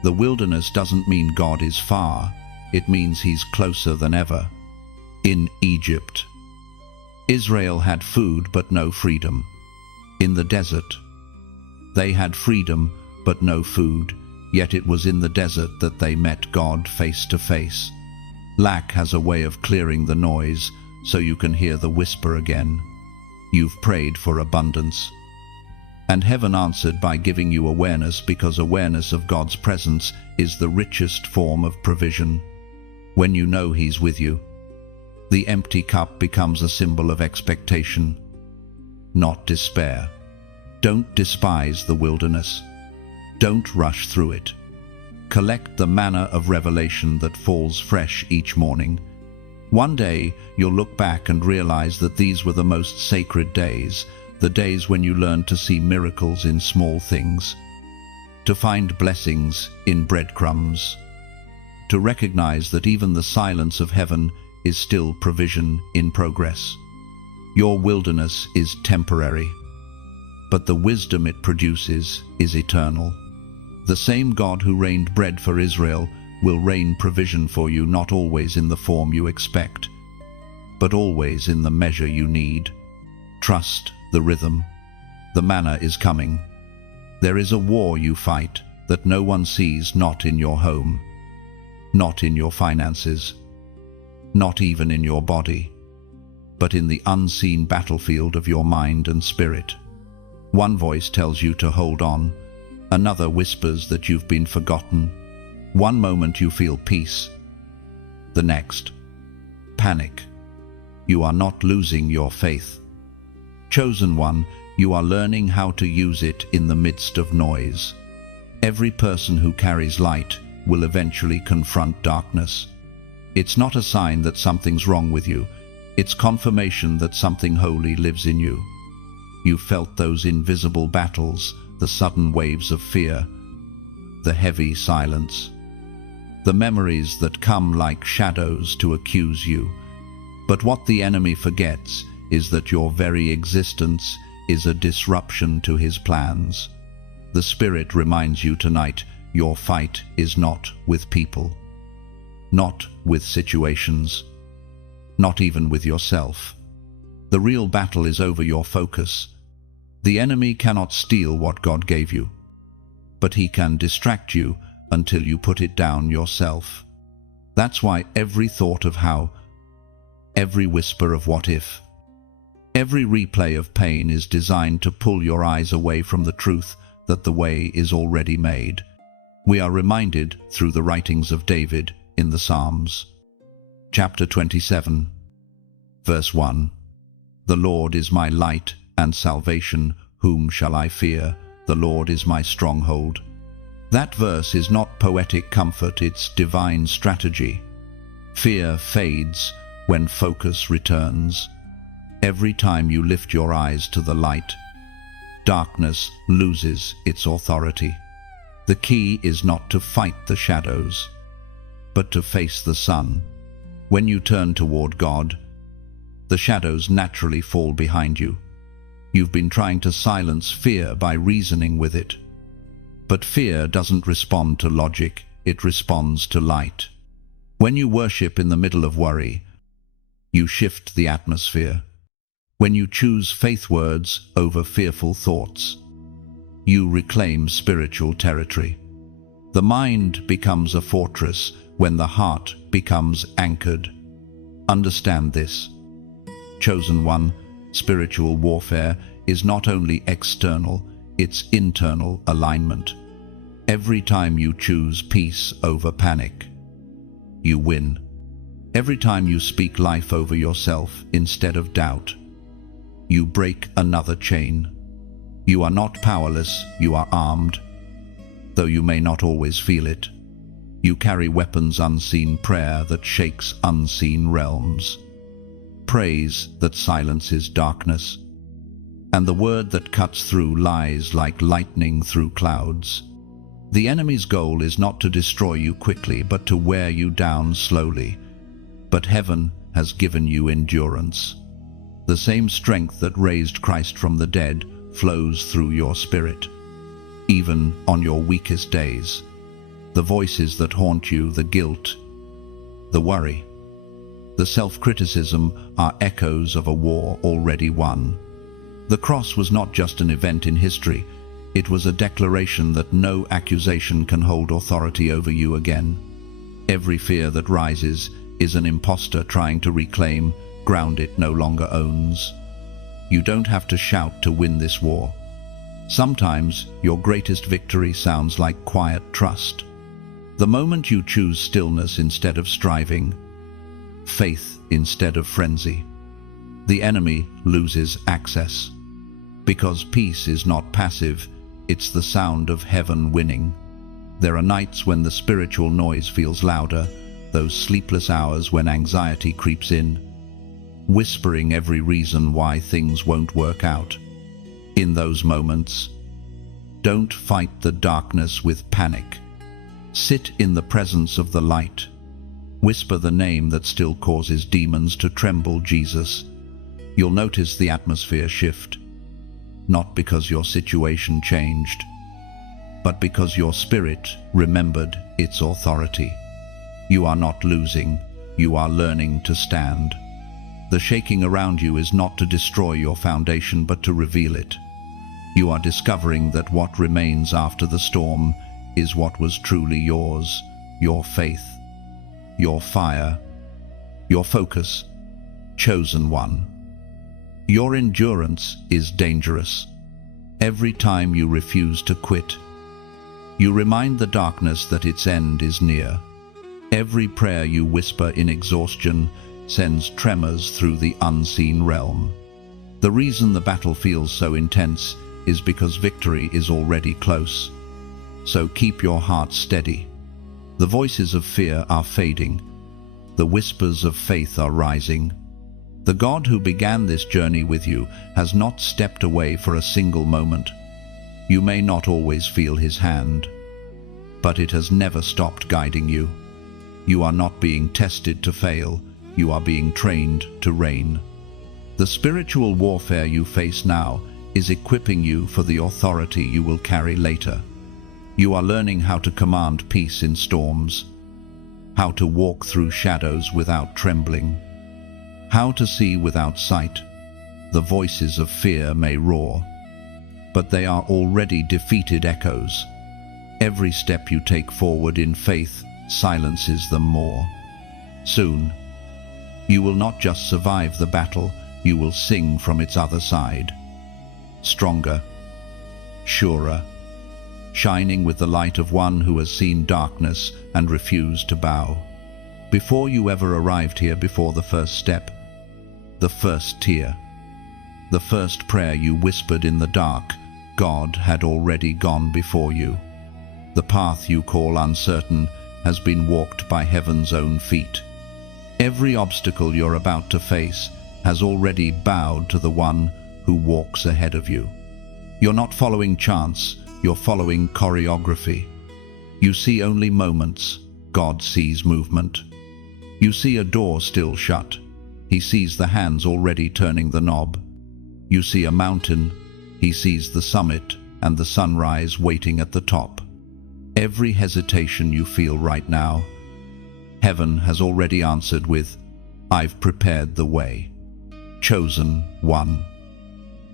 The wilderness doesn't mean God is far, it means he's closer than ever. In Egypt, Israel had food but no freedom. In the desert, they had freedom but no food, yet it was in the desert that they met God face to face. Lack has a way of clearing the noise so you can hear the whisper again. You've prayed for abundance, and heaven answered by giving you awareness, because awareness of God's presence is the richest form of provision. When you know he's with you, the empty cup becomes a symbol of expectation, not despair. Don't despise the wilderness. Don't rush through it. Collect the manna of revelation that falls fresh each morning. One day, you'll look back and realize that these were the most sacred days, the days when you learned to see miracles in small things, to find blessings in breadcrumbs, to recognize that even the silence of heaven is still provision in progress. Your wilderness is temporary, but the wisdom it produces is eternal. The same God who rained bread for Israel will rain provision for you, not always in the form you expect, but always in the measure you need. Trust the rhythm. The manna is coming. There is a war you fight that no one sees, not in your home, not in your finances, not even in your body, but in the unseen battlefield of your mind and spirit. One voice tells you to hold on, another whispers that you've been forgotten. One moment you feel peace, the next, panic. You are not losing your faith. Chosen one, you are learning how to use it in the midst of noise. Every person who carries light will eventually confront darkness. It's not a sign that something's wrong with you. It's confirmation that something holy lives in you. You felt those invisible battles, the sudden waves of fear, the heavy silence, the memories that come like shadows to accuse you. But what the enemy forgets is that your very existence is a disruption to his plans. The Spirit reminds you tonight, your fight is not with people, not with situations, not even with yourself. The real battle is over your focus. The enemy cannot steal what God gave you, but he can distract you until you put it down yourself. That's why every thought of how, every whisper of what if, every replay of pain is designed to pull your eyes away from the truth that the way is already made. We are reminded through the writings of David in the Psalms. Chapter 27, verse 1. The Lord is my light and salvation, whom shall I fear? The Lord is my stronghold. That verse is not poetic comfort, it's divine strategy. Fear fades when focus returns. Every time you lift your eyes to the light, darkness loses its authority. The key is not to fight the shadows, but to face the sun. When you turn toward God, the shadows naturally fall behind you. You've been trying to silence fear by reasoning with it. But fear doesn't respond to logic, it responds to light. When you worship in the middle of worry, you shift the atmosphere. When you choose faith words over fearful thoughts, you reclaim spiritual territory. The mind becomes a fortress when the heart becomes anchored. Understand this. Chosen one, spiritual warfare is not only external, it's internal alignment. Every time you choose peace over panic, you win. Every time you speak life over yourself instead of doubt, you break another chain. You are not powerless, you are armed. Though you may not always feel it, you carry weapons unseen, prayer that shakes unseen realms, praise that silences darkness, and the word that cuts through lies like lightning through clouds. The enemy's goal is not to destroy you quickly, but to wear you down slowly. But heaven has given you endurance. The same strength that raised Christ from the dead flows through your spirit. Even on your weakest days, the voices that haunt you, the guilt, the worry, the self-criticism are echoes of a war already won. The cross was not just an event in history, it was a declaration that no accusation can hold authority over you again. Every fear that rises is an imposter trying to reclaim ground it no longer owns. You don't have to shout to win this war. Sometimes your greatest victory sounds like quiet trust. The moment you choose stillness instead of striving, faith instead of frenzy, the enemy loses access. Because peace is not passive, it's the sound of heaven winning. There are nights when the spiritual noise feels louder, those sleepless hours when anxiety creeps in, whispering every reason why things won't work out. In those moments, don't fight the darkness with panic. Sit in the presence of the light. Whisper the name that still causes demons to tremble, Jesus. You'll notice the atmosphere shift, not because your situation changed, but because your spirit remembered its authority. You are not losing, you are learning to stand. The shaking around you is not to destroy your foundation, but to reveal it. You are discovering that what remains after the storm is what was truly yours: your faith, your fire, your focus, chosen one. Your endurance is dangerous. Every time you refuse to quit, you remind the darkness that its end is near. Every prayer you whisper in exhaustion sends tremors through the unseen realm. The reason the battle feels so intense is because victory is already close. So keep your heart steady. The voices of fear are fading. The whispers of faith are rising. The God who began this journey with you has not stepped away for a single moment. You may not always feel his hand, but it has never stopped guiding you. You are not being tested to fail. You are being trained to reign. The spiritual warfare you face now is equipping you for the authority you will carry later. You are learning how to command peace in storms, how to walk through shadows without trembling, how to see without sight. The voices of fear may roar, but they are already defeated echoes. Every step you take forward in faith silences them more. Soon, you will not just survive the battle, you will sing from its other side. Stronger, surer, shining with the light of one who has seen darkness and refused to bow. Before you ever arrived here, before the first step, the first tear, the first prayer you whispered in the dark, God had already gone before you. The path you call uncertain has been walked by heaven's own feet. Every obstacle you're about to face has already bowed to the one who walks ahead of you. You're not following chance, you're following choreography. You see only moments, God sees movement. You see a door still shut, he sees the hands already turning the knob. You see a mountain, he sees the summit and the sunrise waiting at the top. Every hesitation you feel right now, heaven has already answered with, I've prepared the way. Chosen one.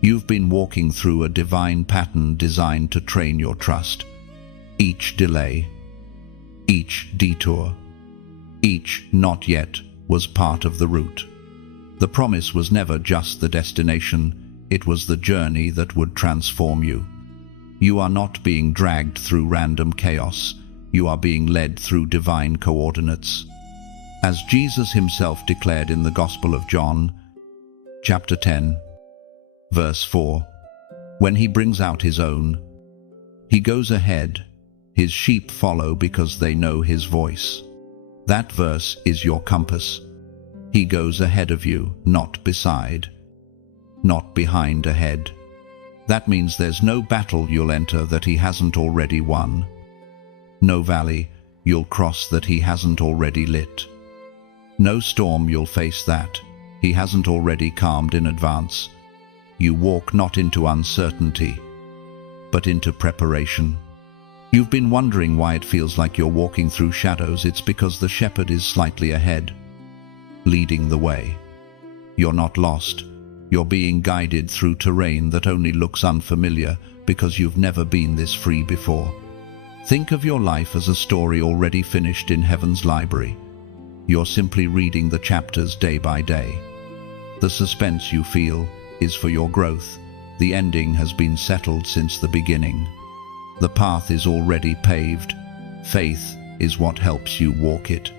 You've been walking through a divine pattern designed to train your trust. Each delay, each detour, each not yet was part of the route. The promise was never just the destination, it was the journey that would transform you. You are not being dragged through random chaos, you are being led through divine coordinates. As Jesus himself declared in the Gospel of John, chapter 10, verse 4, when he brings out his own, he goes ahead, his sheep follow because they know his voice. That verse is your compass. He goes ahead of you, not beside, not behind, ahead. That means there's no battle you'll enter that he hasn't already won. No valley you'll cross that he hasn't already lit. No storm you'll face that he hasn't already calmed in advance. You walk not into uncertainty, but into preparation. You've been wondering why it feels like you're walking through shadows. It's because the shepherd is slightly ahead, leading the way. You're not lost. You're being guided through terrain that only looks unfamiliar because you've never been this free before. Think of your life as a story already finished in heaven's library. You're simply reading the chapters day by day. The suspense you feel is for your growth. The ending has been settled since the beginning. The path is already paved. Faith is what helps you walk it.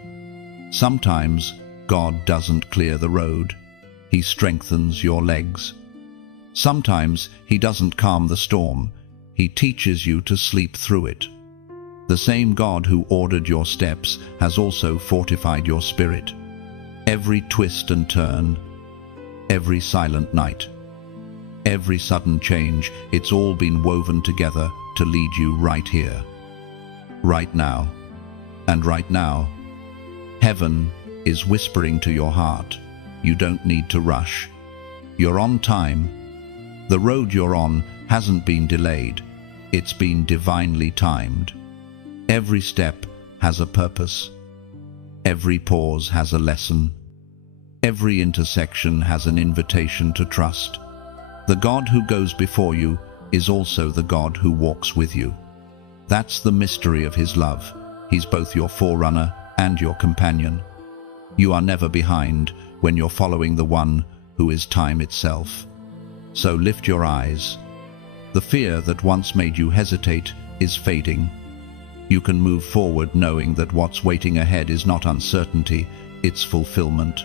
Sometimes God doesn't clear the road. He strengthens your legs. Sometimes he doesn't calm the storm. He teaches you to sleep through it. The same God who ordered your steps has also fortified your spirit. Every twist and turn, every silent night, every sudden change, it's all been woven together to lead you right here, right now. And right now, heaven is whispering to your heart, you don't need to rush. You're on time. The road you're on hasn't been delayed. It's been divinely timed. Every step has a purpose. Every pause has a lesson. Every intersection has an invitation to trust. The God who goes before you is also the God who walks with you. That's the mystery of his love. He's both your forerunner and your companion. You are never behind when you're following the one who is time itself. So lift your eyes. The fear that once made you hesitate is fading. You can move forward knowing that what's waiting ahead is not uncertainty, it's fulfillment.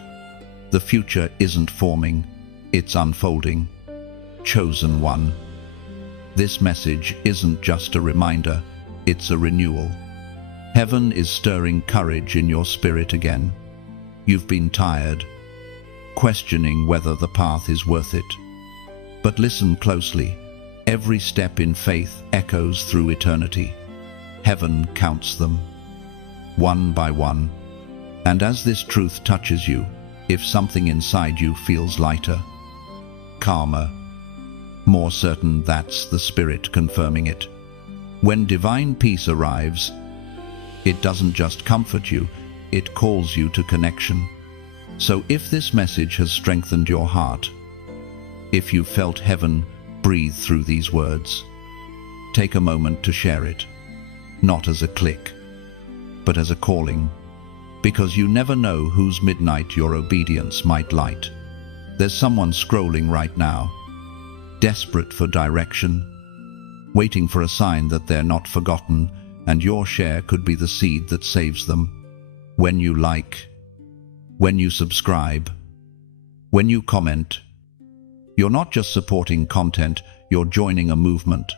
The future isn't forming, it's unfolding. Chosen one. This message isn't just a reminder, it's a renewal. Heaven is stirring courage in your spirit again. You've been tired, questioning whether the path is worth it. But listen closely. Every step in faith echoes through eternity. Heaven counts them, one by one. And as this truth touches you, if something inside you feels lighter, calmer, more certain, that's the Spirit confirming it. When divine peace arrives, it doesn't just comfort you, it calls you to connection. So if this message has strengthened your heart, if you felt heaven breathe through these words, take a moment to share it. Not as a click, but as a calling, because you never know whose midnight your obedience might light. There's someone scrolling right now, desperate for direction, waiting for a sign that they're not forgotten, and your share could be the seed that saves them. When you like, when you subscribe, when you comment, you're not just supporting content, you're joining a movement.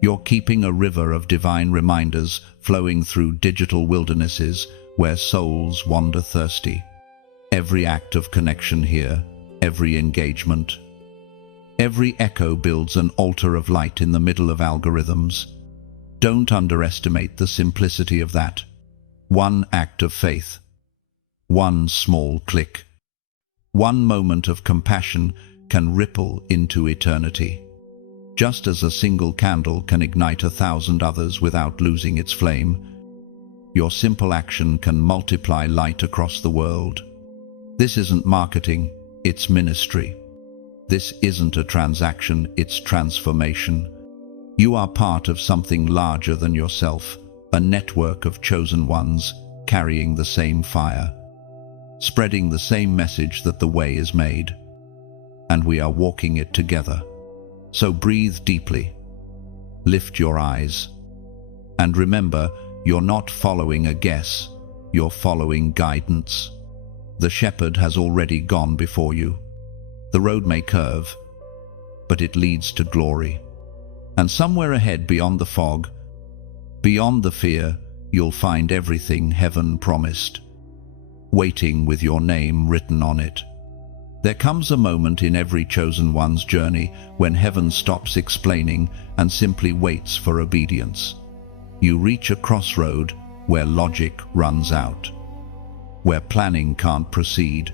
You're keeping a river of divine reminders flowing through digital wildernesses where souls wander thirsty. Every act of connection here, every engagement, every echo builds an altar of light in the middle of algorithms. Don't underestimate the simplicity of that. One act of faith, one small click, one moment of compassion can ripple into eternity. Just as a single candle can ignite 1,000 others without losing its flame, your simple action can multiply light across the world. This isn't marketing, it's ministry. This isn't a transaction, it's transformation. You are part of something larger than yourself, a network of chosen ones carrying the same fire, spreading the same message that the way is made, and we are walking it together. So breathe deeply, lift your eyes, and remember, you're not following a guess, you're following guidance. The shepherd has already gone before you. The road may curve, but it leads to glory. And somewhere ahead, beyond the fog, beyond the fear, you'll find everything heaven promised, waiting with your name written on it. There comes a moment in every chosen one's journey when heaven stops explaining and simply waits for obedience. You reach a crossroad where logic runs out, where planning can't proceed,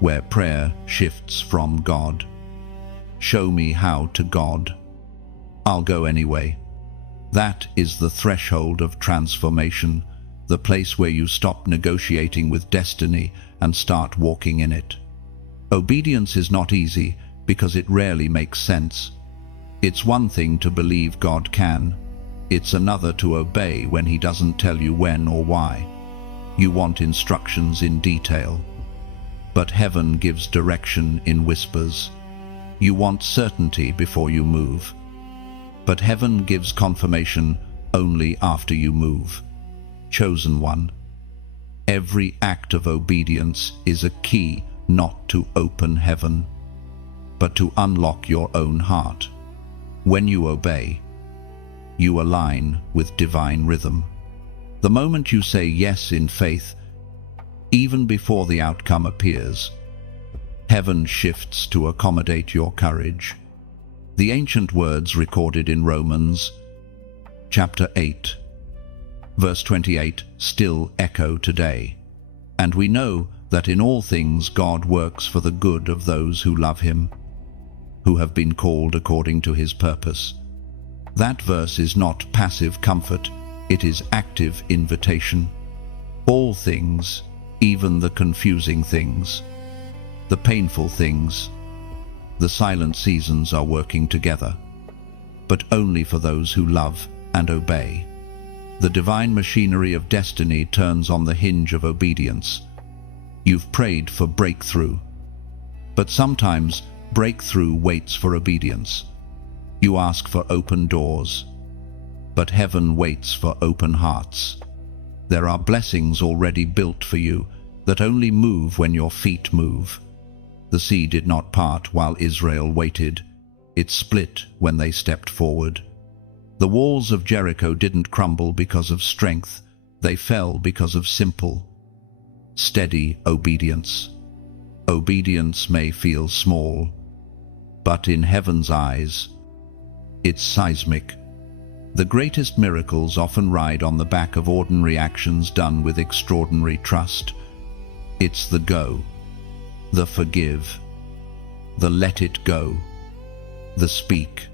where prayer shifts from God. Show me how to God. I'll go anyway. That is the threshold of transformation, the place where you stop negotiating with destiny and start walking in it. Obedience is not easy because it rarely makes sense. It's one thing to believe God can. It's another to obey when He doesn't tell you when or why. You want instructions in detail, but heaven gives direction in whispers. You want certainty before you move, but heaven gives confirmation only after you move. Chosen one. Every act of obedience is a key not to open heaven, but to unlock your own heart. When you obey, you align with divine rhythm. The moment you say yes in faith, even before the outcome appears, heaven shifts to accommodate your courage. The ancient words recorded in Romans chapter 8, verse 28 still echo today. And we know that in all things God works for the good of those who love him, who have been called according to his purpose. That verse is not passive comfort, it is active invitation. All things, even the confusing things, the painful things, the silent seasons are working together, but only for those who love and obey. The divine machinery of destiny turns on the hinge of obedience. You've prayed for breakthrough, but sometimes breakthrough waits for obedience. You ask for open doors, but heaven waits for open hearts. There are blessings already built for you that only move when your feet move. The sea did not part while Israel waited. It split when they stepped forward. The walls of Jericho didn't crumble because of strength. They fell because of simple, steady obedience. Obedience may feel small, but in heaven's eyes, it's seismic. The greatest miracles often ride on the back of ordinary actions done with extraordinary trust. It's the go, the forgive, the let it go, the speak,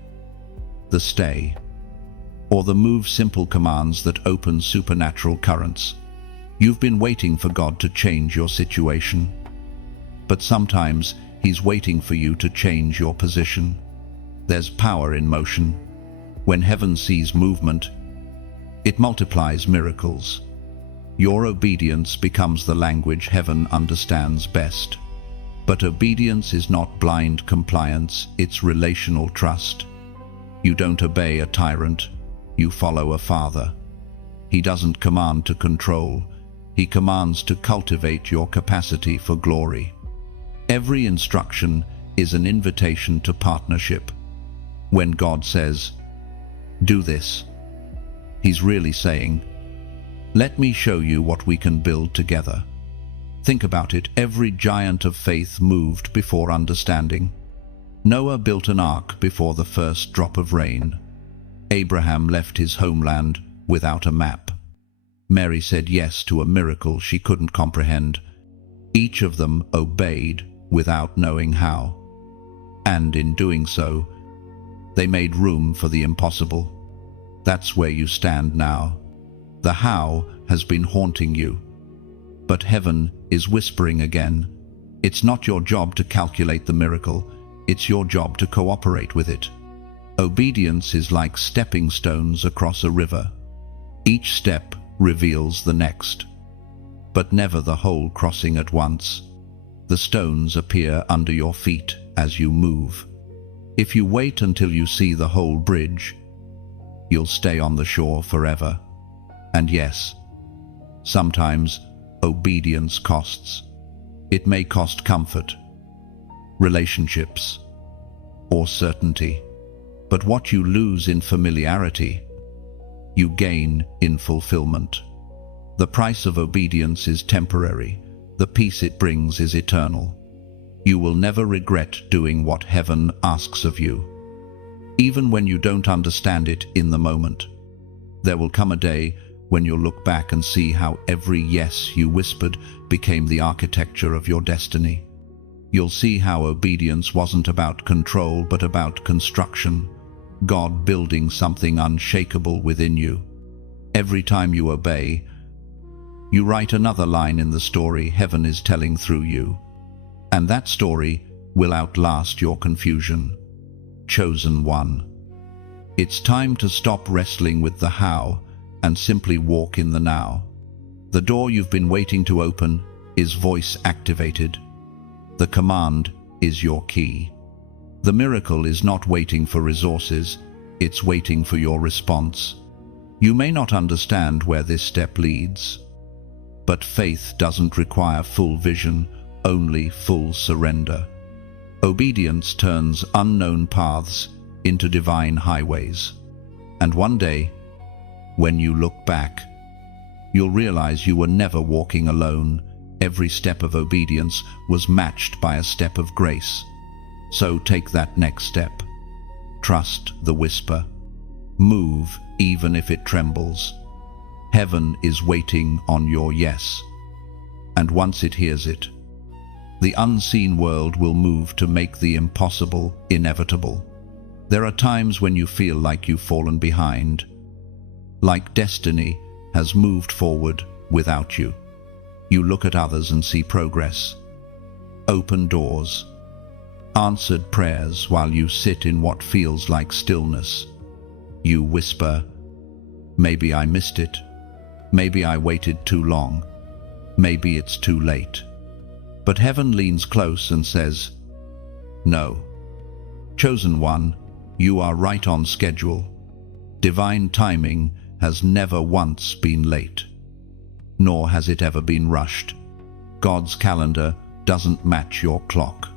the stay, or the move simple commands that open supernatural currents. You've been waiting for God to change your situation, but sometimes he's waiting for you to change your position. There's power in motion. When heaven sees movement, it multiplies miracles. Your obedience becomes the language heaven understands best. But obedience is not blind compliance, it's relational trust. You don't obey a tyrant, you follow a father. He doesn't command to control, he commands to cultivate your capacity for glory. Every instruction is an invitation to partnership. When God says, "Do this," he's really saying, "Let me show you what we can build together." Think about it, every giant of faith moved before understanding. Noah built an ark before the first drop of rain. Abraham left his homeland without a map. Mary said yes to a miracle she couldn't comprehend. Each of them obeyed without knowing how. And in doing so, they made room for the impossible. That's where you stand now. The how has been haunting you, but heaven is whispering again. It's not your job to calculate the miracle, it's your job to cooperate with it. Obedience is like stepping stones across a river. Each step reveals the next, but never the whole crossing at once. The stones appear under your feet as you move. If you wait until you see the whole bridge, you'll stay on the shore forever. And yes, sometimes obedience costs. It may cost comfort, relationships, or certainty. But what you lose in familiarity, you gain in fulfillment. The price of obedience is temporary. The peace it brings is eternal. You will never regret doing what heaven asks of you, even when you don't understand it in the moment. There will come a day when you'll look back and see how every yes you whispered became the architecture of your destiny. You'll see how obedience wasn't about control but about construction, God building something unshakable within you. Every time you obey, you write another line in the story heaven is telling through you. And that story will outlast your confusion. Chosen one. It's time to stop wrestling with the how and simply walk in the now. The door you've been waiting to open is voice activated. The command is your key. The miracle is not waiting for resources, it's waiting for your response. You may not understand where this step leads, but faith doesn't require full vision, only full surrender. Obedience turns unknown paths into divine highways. And one day, when you look back, you'll realize you were never walking alone. Every step of obedience was matched by a step of grace. So take that next step. Trust the whisper. Move even if it trembles. Heaven is waiting on your yes. And once it hears it, the unseen world will move to make the impossible inevitable. There are times when you feel like you've fallen behind, like destiny has moved forward without you. You look at others and see progress, open doors, answered prayers while you sit in what feels like stillness. You whisper, maybe I missed it, maybe I waited too long, maybe it's too late. But heaven leans close and says, no. Chosen one, you are right on schedule. Divine timing has never once been late, nor has it ever been rushed. God's calendar doesn't match your clock.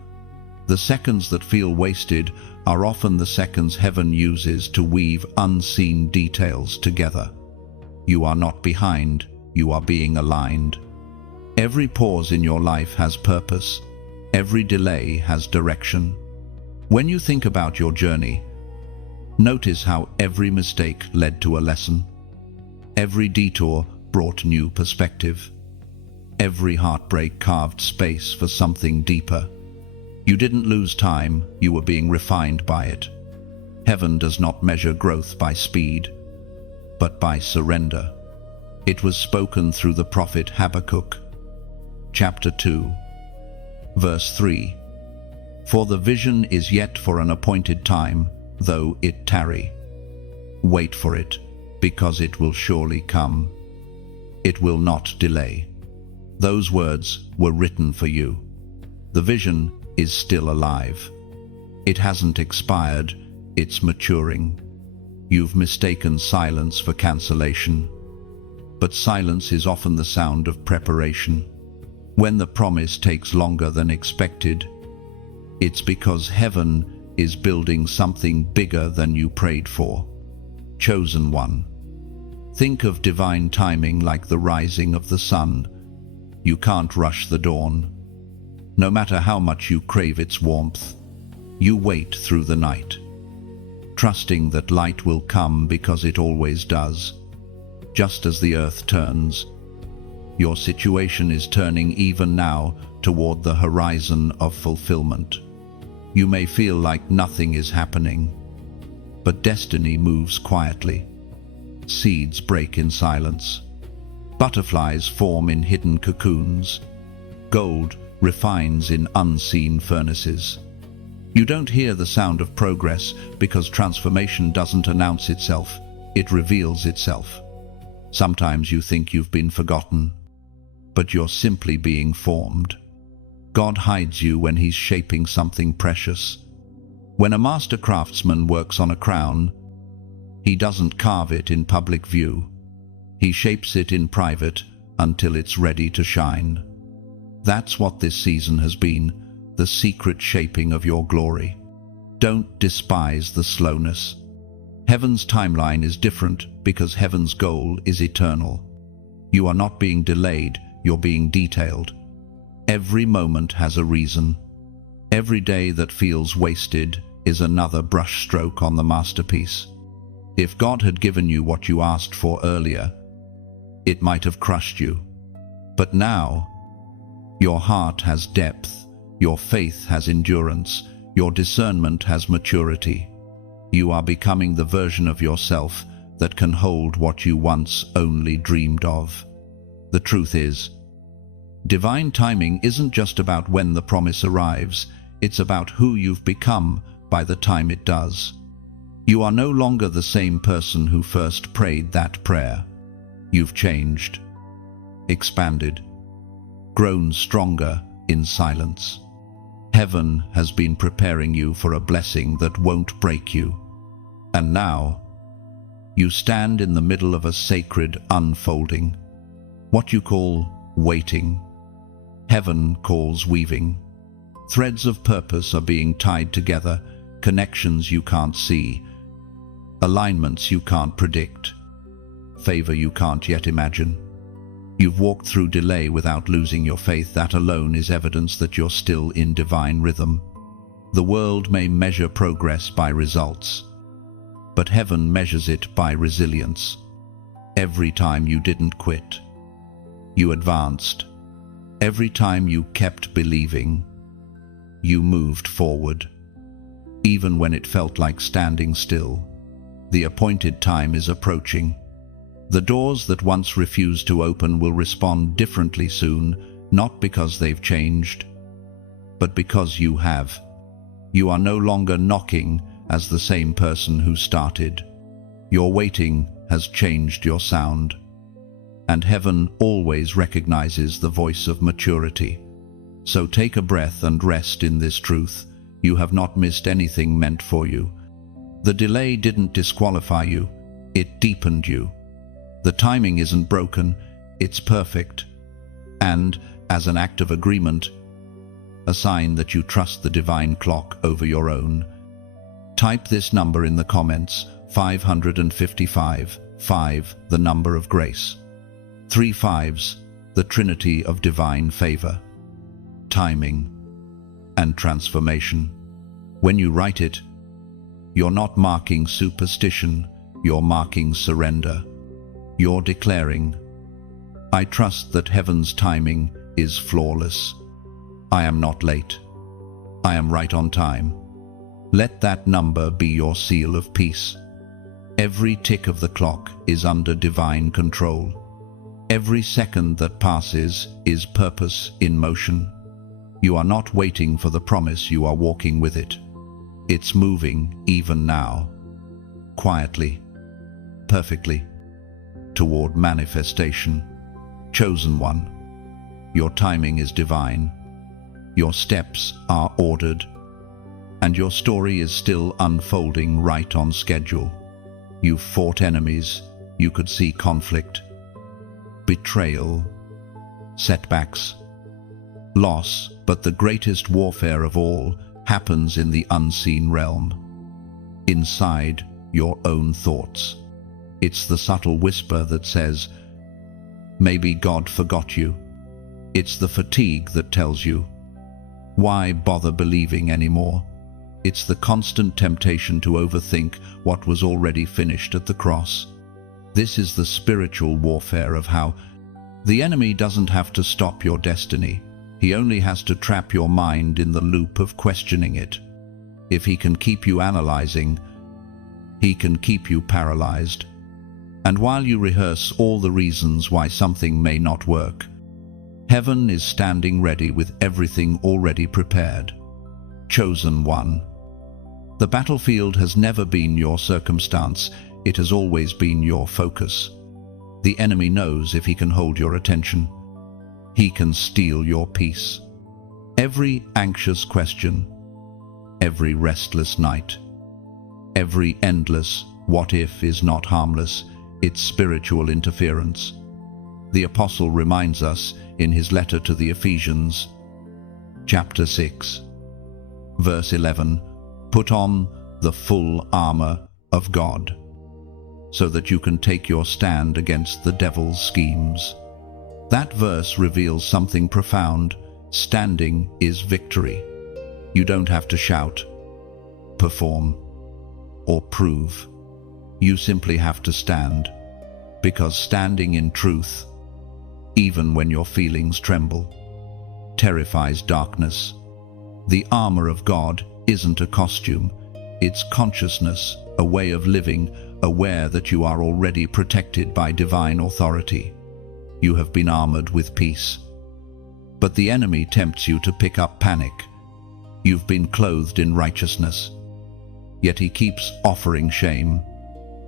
The seconds that feel wasted are often the seconds heaven uses to weave unseen details together. You are not behind, you are being aligned. Every pause in your life has purpose. Every delay has direction. When you think about your journey, notice how every mistake led to a lesson. Every detour brought new perspective. Every heartbreak carved space for something deeper. You didn't lose time, you were being refined by it. Heaven does not measure growth by speed, but by surrender. It was spoken through the prophet Habakkuk, chapter 2, verse 3. For the vision is yet for an appointed time, though it tarry. Wait for it, because it will surely come. It will not delay. Those words were written for you. The vision is still alive. It hasn't expired, it's maturing. You've mistaken silence for cancellation. But silence is often the sound of preparation. When the promise takes longer than expected, it's because heaven is building something bigger than you prayed for. Chosen one. Think of divine timing like the rising of the sun. You can't rush the dawn. No matter how much you crave its warmth, you wait through the night, trusting that light will come because it always does. Just as the earth turns, your situation is turning even now toward the horizon of fulfillment. You may feel like nothing is happening, but destiny moves quietly. Seeds break in silence. Butterflies form in hidden cocoons. Gold refines in unseen furnaces. You don't hear the sound of progress because transformation doesn't announce itself, it reveals itself. Sometimes you think you've been forgotten, but you're simply being formed. God hides you when He's shaping something precious. When a master craftsman works on a crown, he doesn't carve it in public view. He shapes it in private until it's ready to shine. That's what this season has been, the secret shaping of your glory. Don't despise the slowness. Heaven's timeline is different because heaven's goal is eternal. You are not being delayed, you're being detailed. Every moment has a reason. Every day that feels wasted is another brushstroke on the masterpiece. If God had given you what you asked for earlier, it might have crushed you. But now, your heart has depth, your faith has endurance, your discernment has maturity. You are becoming the version of yourself that can hold what you once only dreamed of. The truth is, divine timing isn't just about when the promise arrives, it's about who you've become by the time it does. You are no longer the same person who first prayed that prayer. You've changed, expanded, grown stronger in silence. Heaven has been preparing you for a blessing that won't break you. And now, you stand in the middle of a sacred unfolding. What you call waiting, heaven calls weaving. Threads of purpose are being tied together, connections you can't see. alignments you can't predict, favor you can't yet imagine. You've walked through delay without losing your faith. That alone is evidence that you're still in divine rhythm. The world may measure progress by results, but heaven measures it by resilience. Every time you didn't quit, you advanced. Every time you kept believing, you moved forward. Even when it felt like standing still, the appointed time is approaching. The doors that once refused to open will respond differently soon, not because they've changed, but because you have. You are no longer knocking as the same person who started. Your waiting has changed your sound, and heaven always recognizes the voice of maturity. So take a breath and rest in this truth. You have not missed anything meant for you. The delay didn't disqualify you, it deepened you. The timing isn't broken, it's perfect. And, as an act of agreement, a sign that you trust the divine clock over your own, type this number in the comments: 555, 5, the number of grace. 3 5s, the trinity of divine favor, timing, and transformation. When you write it, you're not marking superstition, you're marking surrender. You're declaring, I trust that heaven's timing is flawless. I am not late. I am right on time. Let that number be your seal of peace. Every tick of the clock is under divine control. Every second that passes is purpose in motion. You are not waiting for the promise, you are walking with it. It's moving even now, quietly, perfectly, toward manifestation. Chosen one, your timing is divine. Your steps are ordered, and your story is still unfolding right on schedule. You've fought enemies, you could see conflict, betrayal, setbacks, loss, but the greatest warfare of all happens in the unseen realm, inside your own thoughts. It's the subtle whisper that says, maybe God forgot you. It's the fatigue that tells you, why bother believing anymore? It's the constant temptation to overthink what was already finished at the cross. This is the spiritual warfare of how the enemy doesn't have to stop your destiny. He only has to trap your mind in the loop of questioning it. If he can keep you analyzing, he can keep you paralyzed. And while you rehearse all the reasons why something may not work, heaven is standing ready with everything already prepared. Chosen one. The battlefield has never been your circumstance, it has always been your focus. The enemy knows if he can hold your attention, he can steal your peace. Every anxious question, every restless night, every endless what if is not harmless, it's spiritual interference. The apostle reminds us in his letter to the Ephesians, chapter 6, verse 11, put on the full armor of God, so that you can take your stand against the devil's schemes. That verse reveals something profound. Standing is victory. You don't have to shout, perform, or prove. You simply have to stand, because standing in truth, even when your feelings tremble, terrifies darkness. The armor of God isn't a costume, it's consciousness, a way of living, aware that you are already protected by divine authority. You have been armored with peace. But the enemy tempts you to pick up panic. You've been clothed in righteousness, yet he keeps offering shame.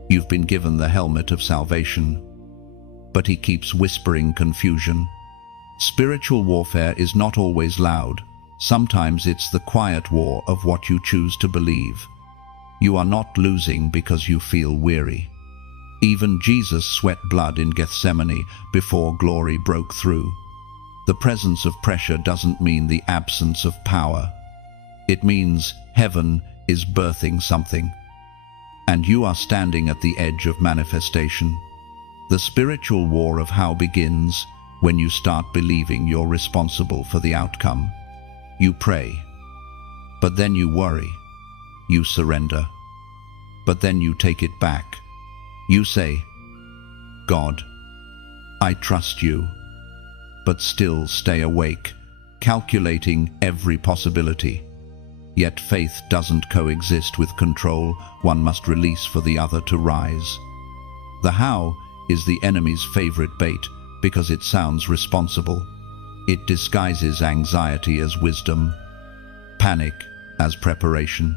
You've been given the helmet of salvation, but he keeps whispering confusion. Spiritual warfare is not always loud. Sometimes it's the quiet war of what you choose to believe. You are not losing because you feel weary. Even Jesus sweat blood in Gethsemane before glory broke through. The presence of pressure doesn't mean the absence of power. It means heaven is birthing something. and you are standing at the edge of manifestation. The spiritual war of how begins when you start believing you're responsible for the outcome. You pray, but then you worry. You surrender, but then you take it back. You say, God, I trust you, but still stay awake, calculating every possibility. Yet faith doesn't coexist with control. One must release for the other to rise. The how is the enemy's favorite bait because it sounds responsible. It disguises anxiety as wisdom, panic as preparation.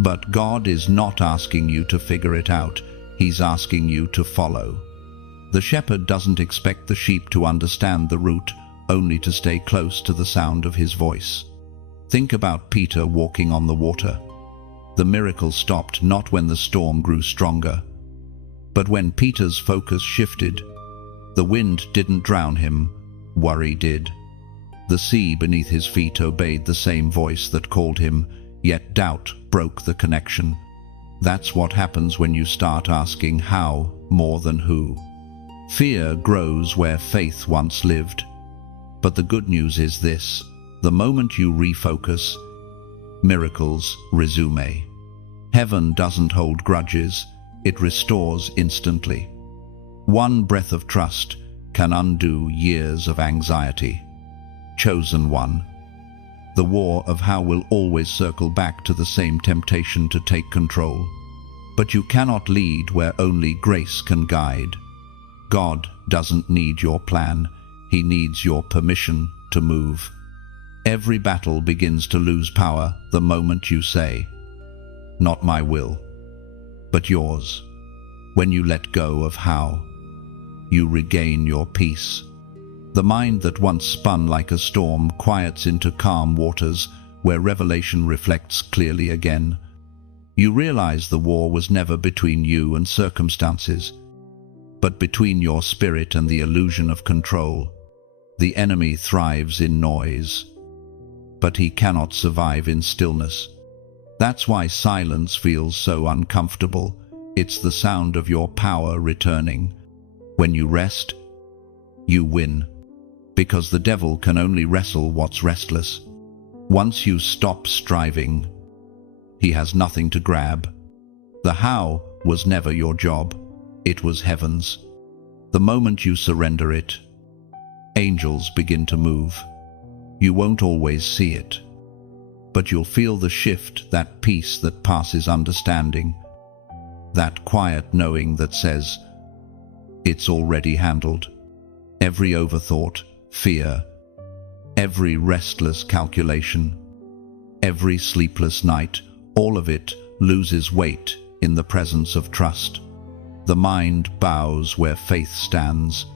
But God is not asking you to figure it out. He's asking you to follow. The shepherd doesn't expect the sheep to understand the route, only to stay close to the sound of his voice. Think about Peter walking on the water. The miracle stopped not when the storm grew stronger, but when Peter's focus shifted. The wind didn't drown him, worry did. The sea beneath his feet obeyed the same voice that called him, yet doubt broke the connection. That's what happens when you start asking how more than who. Fear grows where faith once lived. But the good news is this: the moment you refocus, miracles resume. Heaven doesn't hold grudges, it restores instantly. One breath of trust can undo years of anxiety. Chosen one. The war of how will always circle back to the same temptation to take control. But you cannot lead where only grace can guide. God doesn't need your plan, He needs your permission to move. Every battle begins to lose power the moment you say, "Not my will, but yours." When you let go of how, you regain your peace. The mind that once spun like a storm quiets into calm waters where revelation reflects clearly again. You realize the war was never between you and circumstances, but between your spirit and the illusion of control. The enemy thrives in noise, but he cannot survive in stillness. That's why silence feels so uncomfortable. It's the sound of your power returning. When you rest, you win, because the devil can only wrestle what's restless. Once you stop striving, he has nothing to grab. The how was never your job, it was heaven's. The moment you surrender it, angels begin to move. You won't always see it, but you'll feel the shift, that peace that passes understanding, that quiet knowing that says, it's already handled. Every overthought, fear, every restless calculation, every sleepless night, all of it loses weight in the presence of trust. The mind bows where faith stands.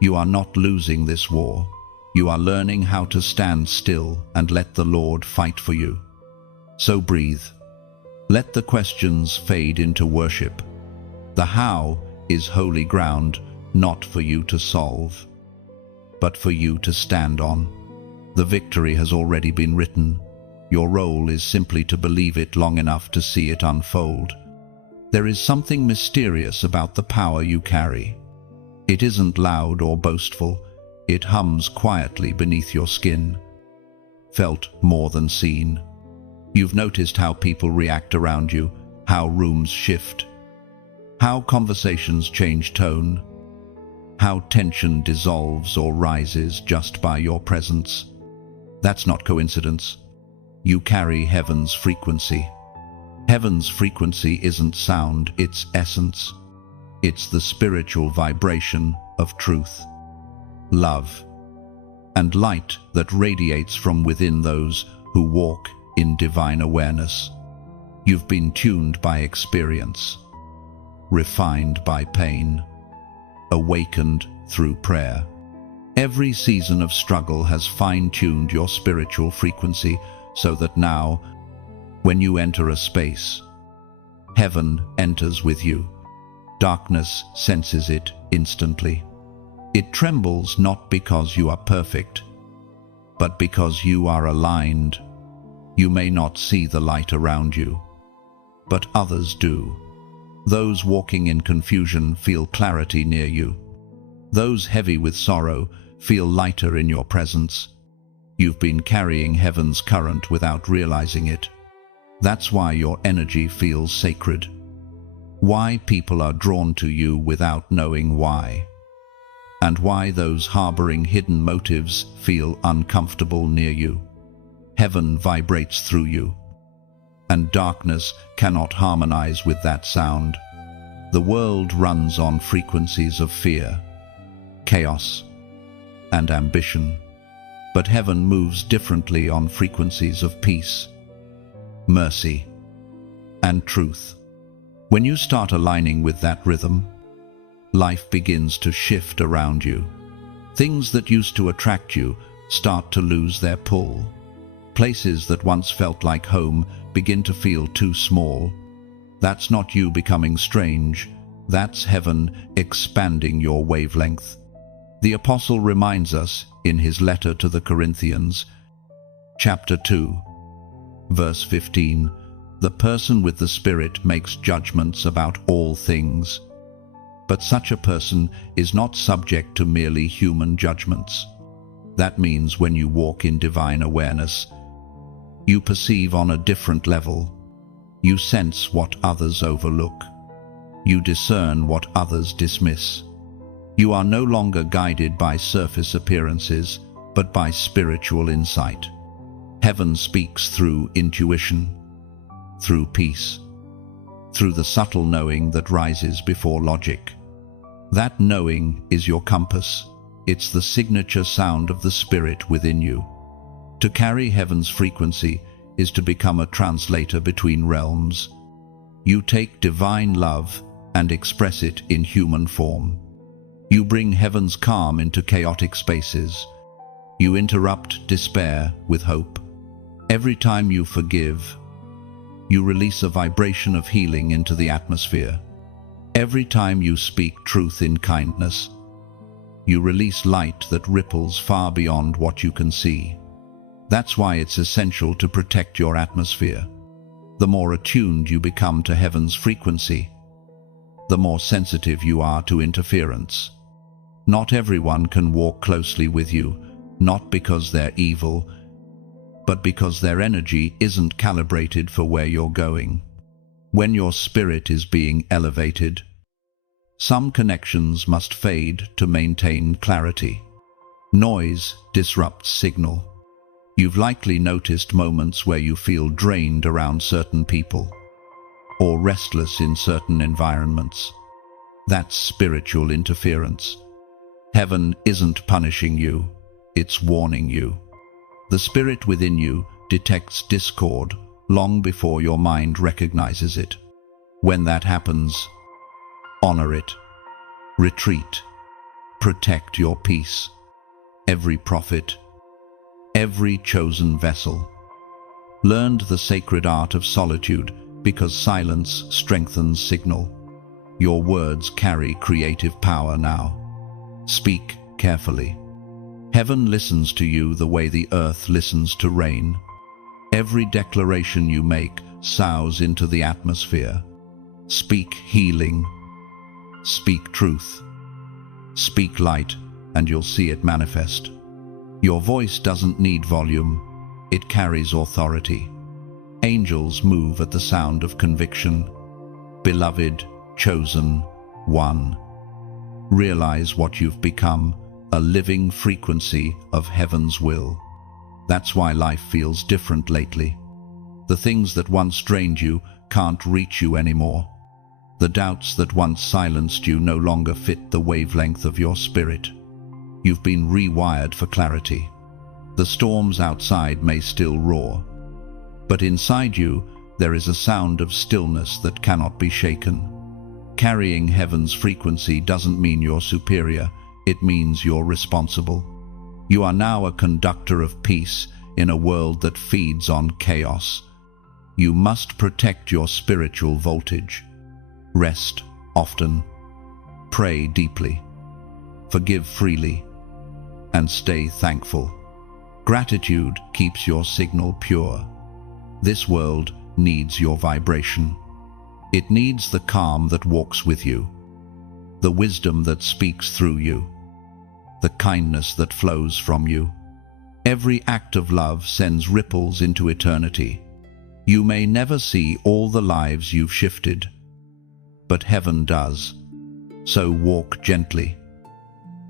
You are not losing this war. You are learning how to stand still and let the Lord fight for you. So breathe. Let the questions fade into worship. The how is holy ground, not for you to solve, but for you to stand on. The victory has already been written. Your role is simply to believe it long enough to see it unfold. There is something mysterious about the power you carry. It isn't loud or boastful. It hums quietly beneath your skin, felt more than seen. You've noticed how people react around you, how rooms shift, how conversations change tone, how tension dissolves or rises just by your presence. That's not coincidence. You carry heaven's frequency. Heaven's frequency isn't sound, it's essence. It's the spiritual vibration of truth, love, and light that radiates from within those who walk in divine awareness. You've been tuned by experience, refined by pain, awakened through prayer. Every season of struggle has fine-tuned your spiritual frequency so that now, when you enter a space, heaven enters with you. Darkness senses it instantly. It trembles not because you are perfect, but because you are aligned. You may not see the light around you, but others do. Those walking in confusion feel clarity near you. Those heavy with sorrow feel lighter in your presence. You've been carrying heaven's current without realizing it. That's why your energy feels sacred. Why people are drawn to you without knowing why. And why those harboring hidden motives feel uncomfortable near you. Heaven vibrates through you, and darkness cannot harmonize with that sound. The world runs on frequencies of fear, chaos, and ambition, but heaven moves differently on frequencies of peace, mercy, and truth. When you start aligning with that rhythm, life begins to shift around you. Things that used to attract you start to lose their pull. Places that once felt like home begin to feel too small. That's not you becoming strange. That's heaven expanding your wavelength. The Apostle reminds us in his letter to the Corinthians, chapter 2, verse 15, "The person with the Spirit makes judgments about all things, but such a person is not subject to merely human judgments." That means when you walk in divine awareness, you perceive on a different level. You sense what others overlook. You discern what others dismiss. You are no longer guided by surface appearances, but by spiritual insight. Heaven speaks through intuition, through peace, through the subtle knowing that rises before logic. That knowing is your compass. It's the signature sound of the Spirit within you. To carry heaven's frequency is to become a translator between realms. You take divine love and express it in human form. You bring heaven's calm into chaotic spaces. You interrupt despair with hope. Every time you forgive, you release a vibration of healing into the atmosphere. Every time you speak truth in kindness, you release light that ripples far beyond what you can see. That's why it's essential to protect your atmosphere. The more attuned you become to heaven's frequency, the more sensitive you are to interference. Not everyone can walk closely with you, not because they're evil, but because their energy isn't calibrated for where you're going. When your spirit is being elevated, some connections must fade to maintain clarity. Noise disrupts signal. You've likely noticed moments where you feel drained around certain people, or restless in certain environments. That's spiritual interference. Heaven isn't punishing you, it's warning you. The Spirit within you detects discord long before your mind recognizes it. When that happens, honor it. Retreat. Protect your peace. Every prophet, every chosen vessel, learned the sacred art of solitude because silence strengthens signal. Your words carry creative power now. Speak carefully. Heaven listens to you the way the earth listens to rain. Every declaration you make sows into the atmosphere. Speak healing. Speak truth. Speak light, and you'll see it manifest. Your voice doesn't need volume. It carries authority. Angels move at the sound of conviction. Beloved, chosen, one. Realize what you've become, a living frequency of heaven's will. That's why life feels different lately. The things that once drained you can't reach you anymore. The doubts that once silenced you no longer fit the wavelength of your spirit. You've been rewired for clarity. The storms outside may still roar, but inside you there is a sound of stillness that cannot be shaken. Carrying heaven's frequency doesn't mean you're superior, it means you're responsible. You are now a conductor of peace in a world that feeds on chaos. You must protect your spiritual voltage. Rest often, pray deeply, forgive freely, and stay thankful. Gratitude keeps your signal pure. This world needs your vibration. It needs the calm that walks with you, the wisdom that speaks through you, the kindness that flows from you. Every act of love sends ripples into eternity. You may never see all the lives you've shifted, but heaven does. So walk gently,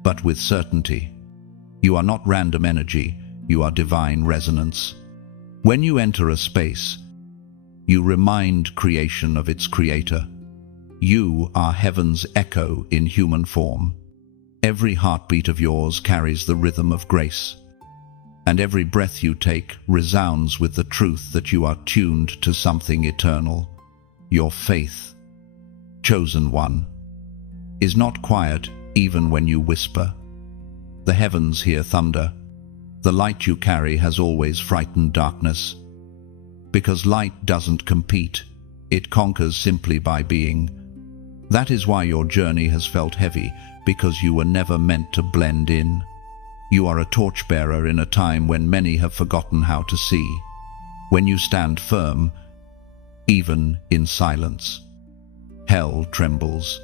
but with certainty. You are not random energy, you are divine resonance. When you enter a space, you remind creation of its creator. You are heaven's echo in human form. Every heartbeat of yours carries the rhythm of grace, and every breath you take resounds with the truth that you are tuned to something eternal. Your faith, chosen one, is not quiet even when you whisper. The heavens hear thunder. The light you carry has always frightened darkness. Because light doesn't compete, it conquers simply by being. That is why your journey has felt heavy, because you were never meant to blend in. You are a torchbearer in a time when many have forgotten how to see. When you stand firm, even in silence, hell trembles.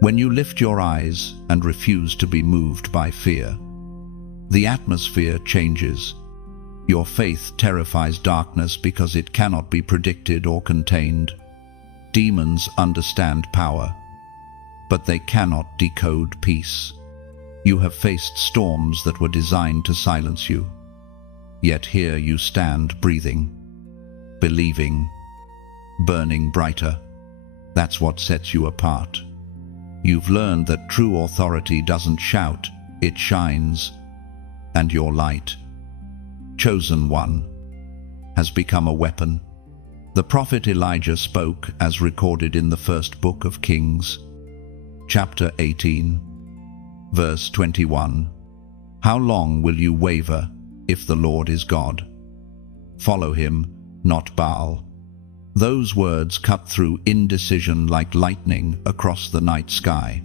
When you lift your eyes and refuse to be moved by fear, the atmosphere changes. Your faith terrifies darkness because it cannot be predicted or contained. Demons understand power, but they cannot decode peace. You have faced storms that were designed to silence you. Yet here you stand, breathing, believing, burning brighter. That's what sets you apart. You've learned that true authority doesn't shout, it shines. And your light, chosen one, has become a weapon. The prophet Elijah spoke as recorded in the first book of Kings, chapter 18, verse 21. How long will you waver if the Lord is God? Follow him, not Baal. Those words cut through indecision like lightning across the night sky.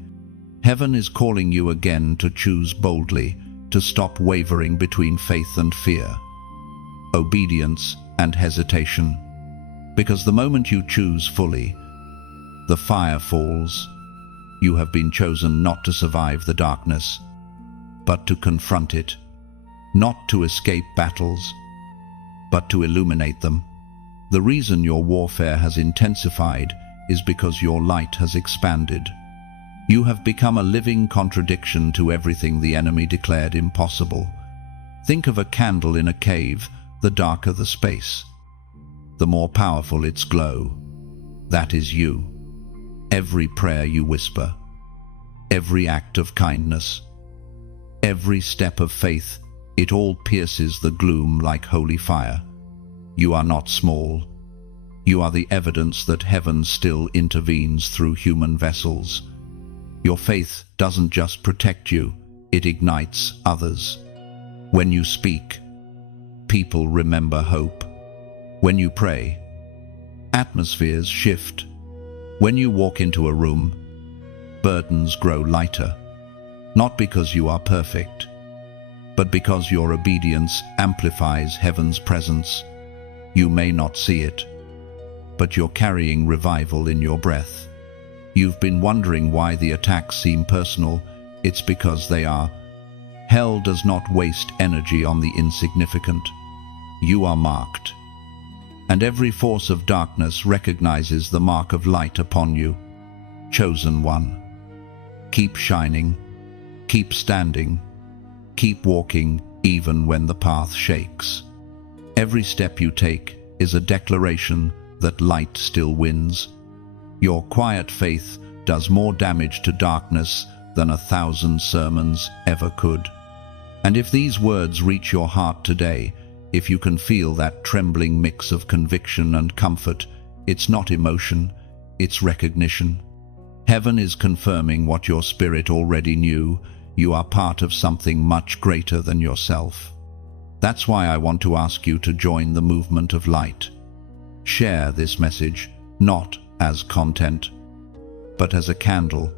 Heaven is calling you again to choose boldly, to stop wavering between faith and fear, obedience and hesitation. Because the moment you choose fully, the fire falls. You have been chosen not to survive the darkness, but to confront it, not to escape battles, but to illuminate them. The reason your warfare has intensified is because your light has expanded. You have become a living contradiction to everything the enemy declared impossible. Think of a candle in a cave. The darker the space, the more powerful its glow. That is you. Every prayer you whisper, every act of kindness, every step of faith, it all pierces the gloom like holy fire. You are not small. You are the evidence that heaven still intervenes through human vessels. Your faith doesn't just protect you, it ignites others. When you speak, people remember hope. When you pray, atmospheres shift. When you walk into a room, burdens grow lighter. Not because you are perfect, but because your obedience amplifies heaven's presence. You may not see it, but you're carrying revival in your breath. You've been wondering why the attacks seem personal. It's because they are. Hell does not waste energy on the insignificant. You are marked, and every force of darkness recognizes the mark of light upon you. Chosen one. Keep shining, keep standing, keep walking even when the path shakes. Every step you take is a declaration that light still wins. Your quiet faith does more damage to darkness than 1,000 sermons ever could. And if these words reach your heart today, if you can feel that trembling mix of conviction and comfort, it's not emotion, it's recognition. Heaven is confirming what your spirit already knew. You are part of something much greater than yourself. That's why I want to ask you to join the movement of light. Share this message, not as content, but as a candle.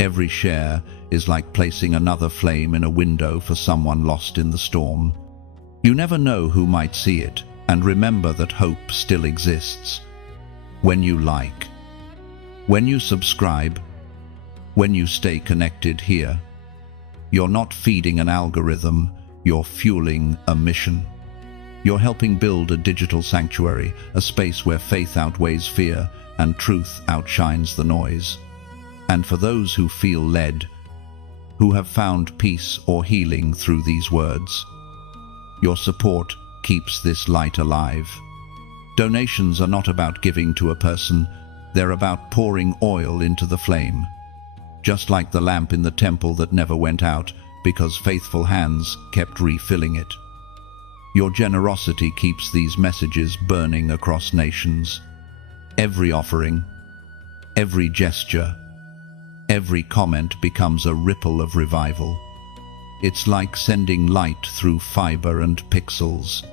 Every share is like placing another flame in a window for someone lost in the storm. You never know who might see it, and remember that hope still exists. When you like, When you subscribe, when you stay connected here, you're not feeding an algorithm, you're fueling a mission. You're helping build a digital sanctuary, a space where faith outweighs fear and truth outshines the noise. And for those who feel led, who have found peace or healing through these words, your support keeps this light alive. Donations are not about giving to a person, they're about pouring oil into the flame. Just like the lamp in the temple that never went out because faithful hands kept refilling it. Your generosity keeps these messages burning across nations. Every offering, every gesture, every comment becomes a ripple of revival. It's like sending light through fiber and pixels,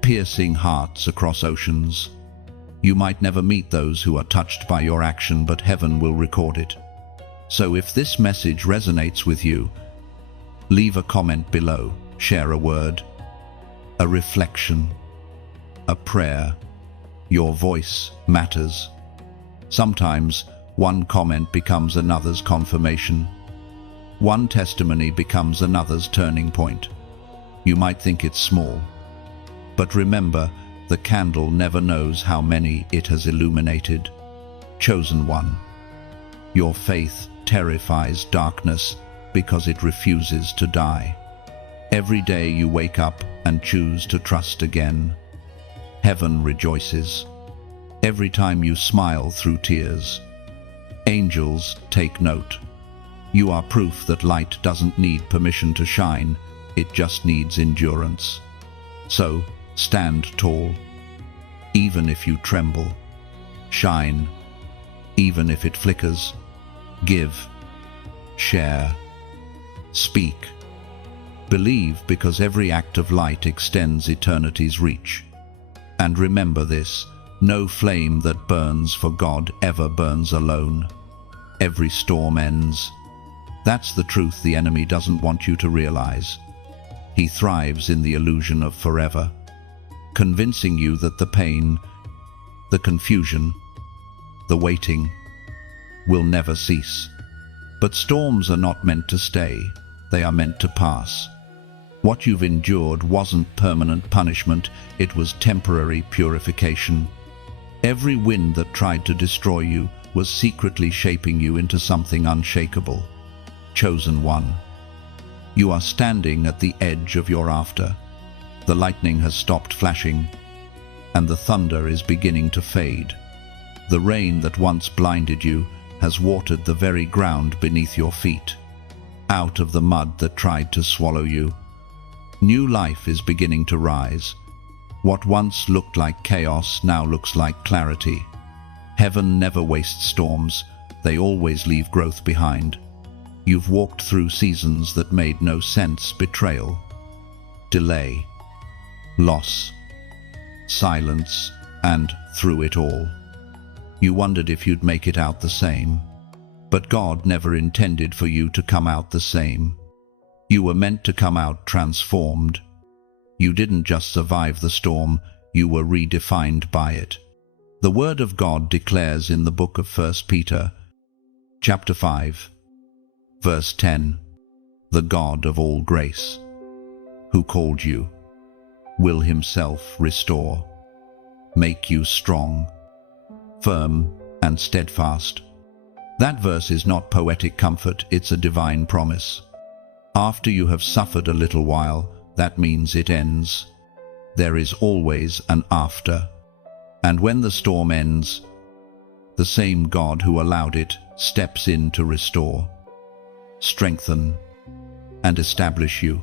piercing hearts across oceans. You might never meet those who are touched by your action, but heaven will record it. So if this message resonates with you, leave a comment below, share a word, a reflection, a prayer. Your voice matters. Sometimes one comment becomes another's confirmation. One testimony becomes another's turning point. You might think it's small, but remember, the candle never knows how many it has illuminated. Chosen one. Your faith terrifies darkness because it refuses to die. Every day you wake up and choose to trust again. Heaven rejoices. Every time you smile through tears. Angels take note. You are proof that light doesn't need permission to shine, it just needs endurance. So, stand tall, even if you tremble. Shine, even if it flickers. Give, share, speak. Believe, because every act of light extends eternity's reach. And remember this, no flame that burns for God ever burns alone. Every storm ends. That's the truth the enemy doesn't want you to realize. He thrives in the illusion of forever, convincing you that the pain, the confusion, the waiting will never cease. But storms are not meant to stay, they are meant to pass. What you've endured wasn't permanent punishment, it was temporary purification. Every wind that tried to destroy you was secretly shaping you into something unshakable. Chosen one. You are standing at the edge of your after. The lightning has stopped flashing, and the thunder is beginning to fade. The rain that once blinded you has watered the very ground beneath your feet. Out of the mud that tried to swallow you, new life is beginning to rise. What once looked like chaos now looks like clarity. Heaven never wastes storms, they always leave growth behind. You've walked through seasons that made no sense, betrayal, delay, loss, silence, and through it all, you wondered if you'd make it out the same. But God never intended for you to come out the same. You were meant to come out transformed. You didn't just survive the storm, you were redefined by it. The Word of God declares in the book of 1 Peter, chapter 5, verse 10, the God of all grace, who called you, will himself restore, make you strong, firm, and steadfast. That verse is not poetic comfort, it's a divine promise. After you have suffered a little while, that means it ends. There is always an after. And when the storm ends, the same God who allowed it steps in to restore, strengthen, and establish you.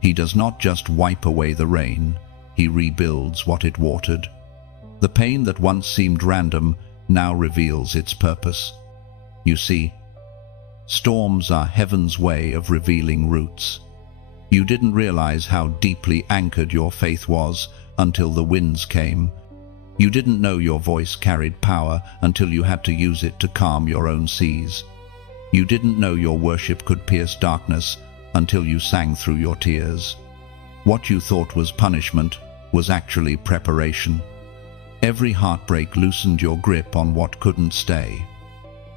He does not just wipe away the rain, he rebuilds what it watered. The pain that once seemed random now reveals its purpose. You see, storms are heaven's way of revealing roots. You didn't realize how deeply anchored your faith was until the winds came. You didn't know your voice carried power until you had to use it to calm your own seas. You didn't know your worship could pierce darkness until you sang through your tears. What you thought was punishment was actually preparation. Every heartbreak loosened your grip on what couldn't stay.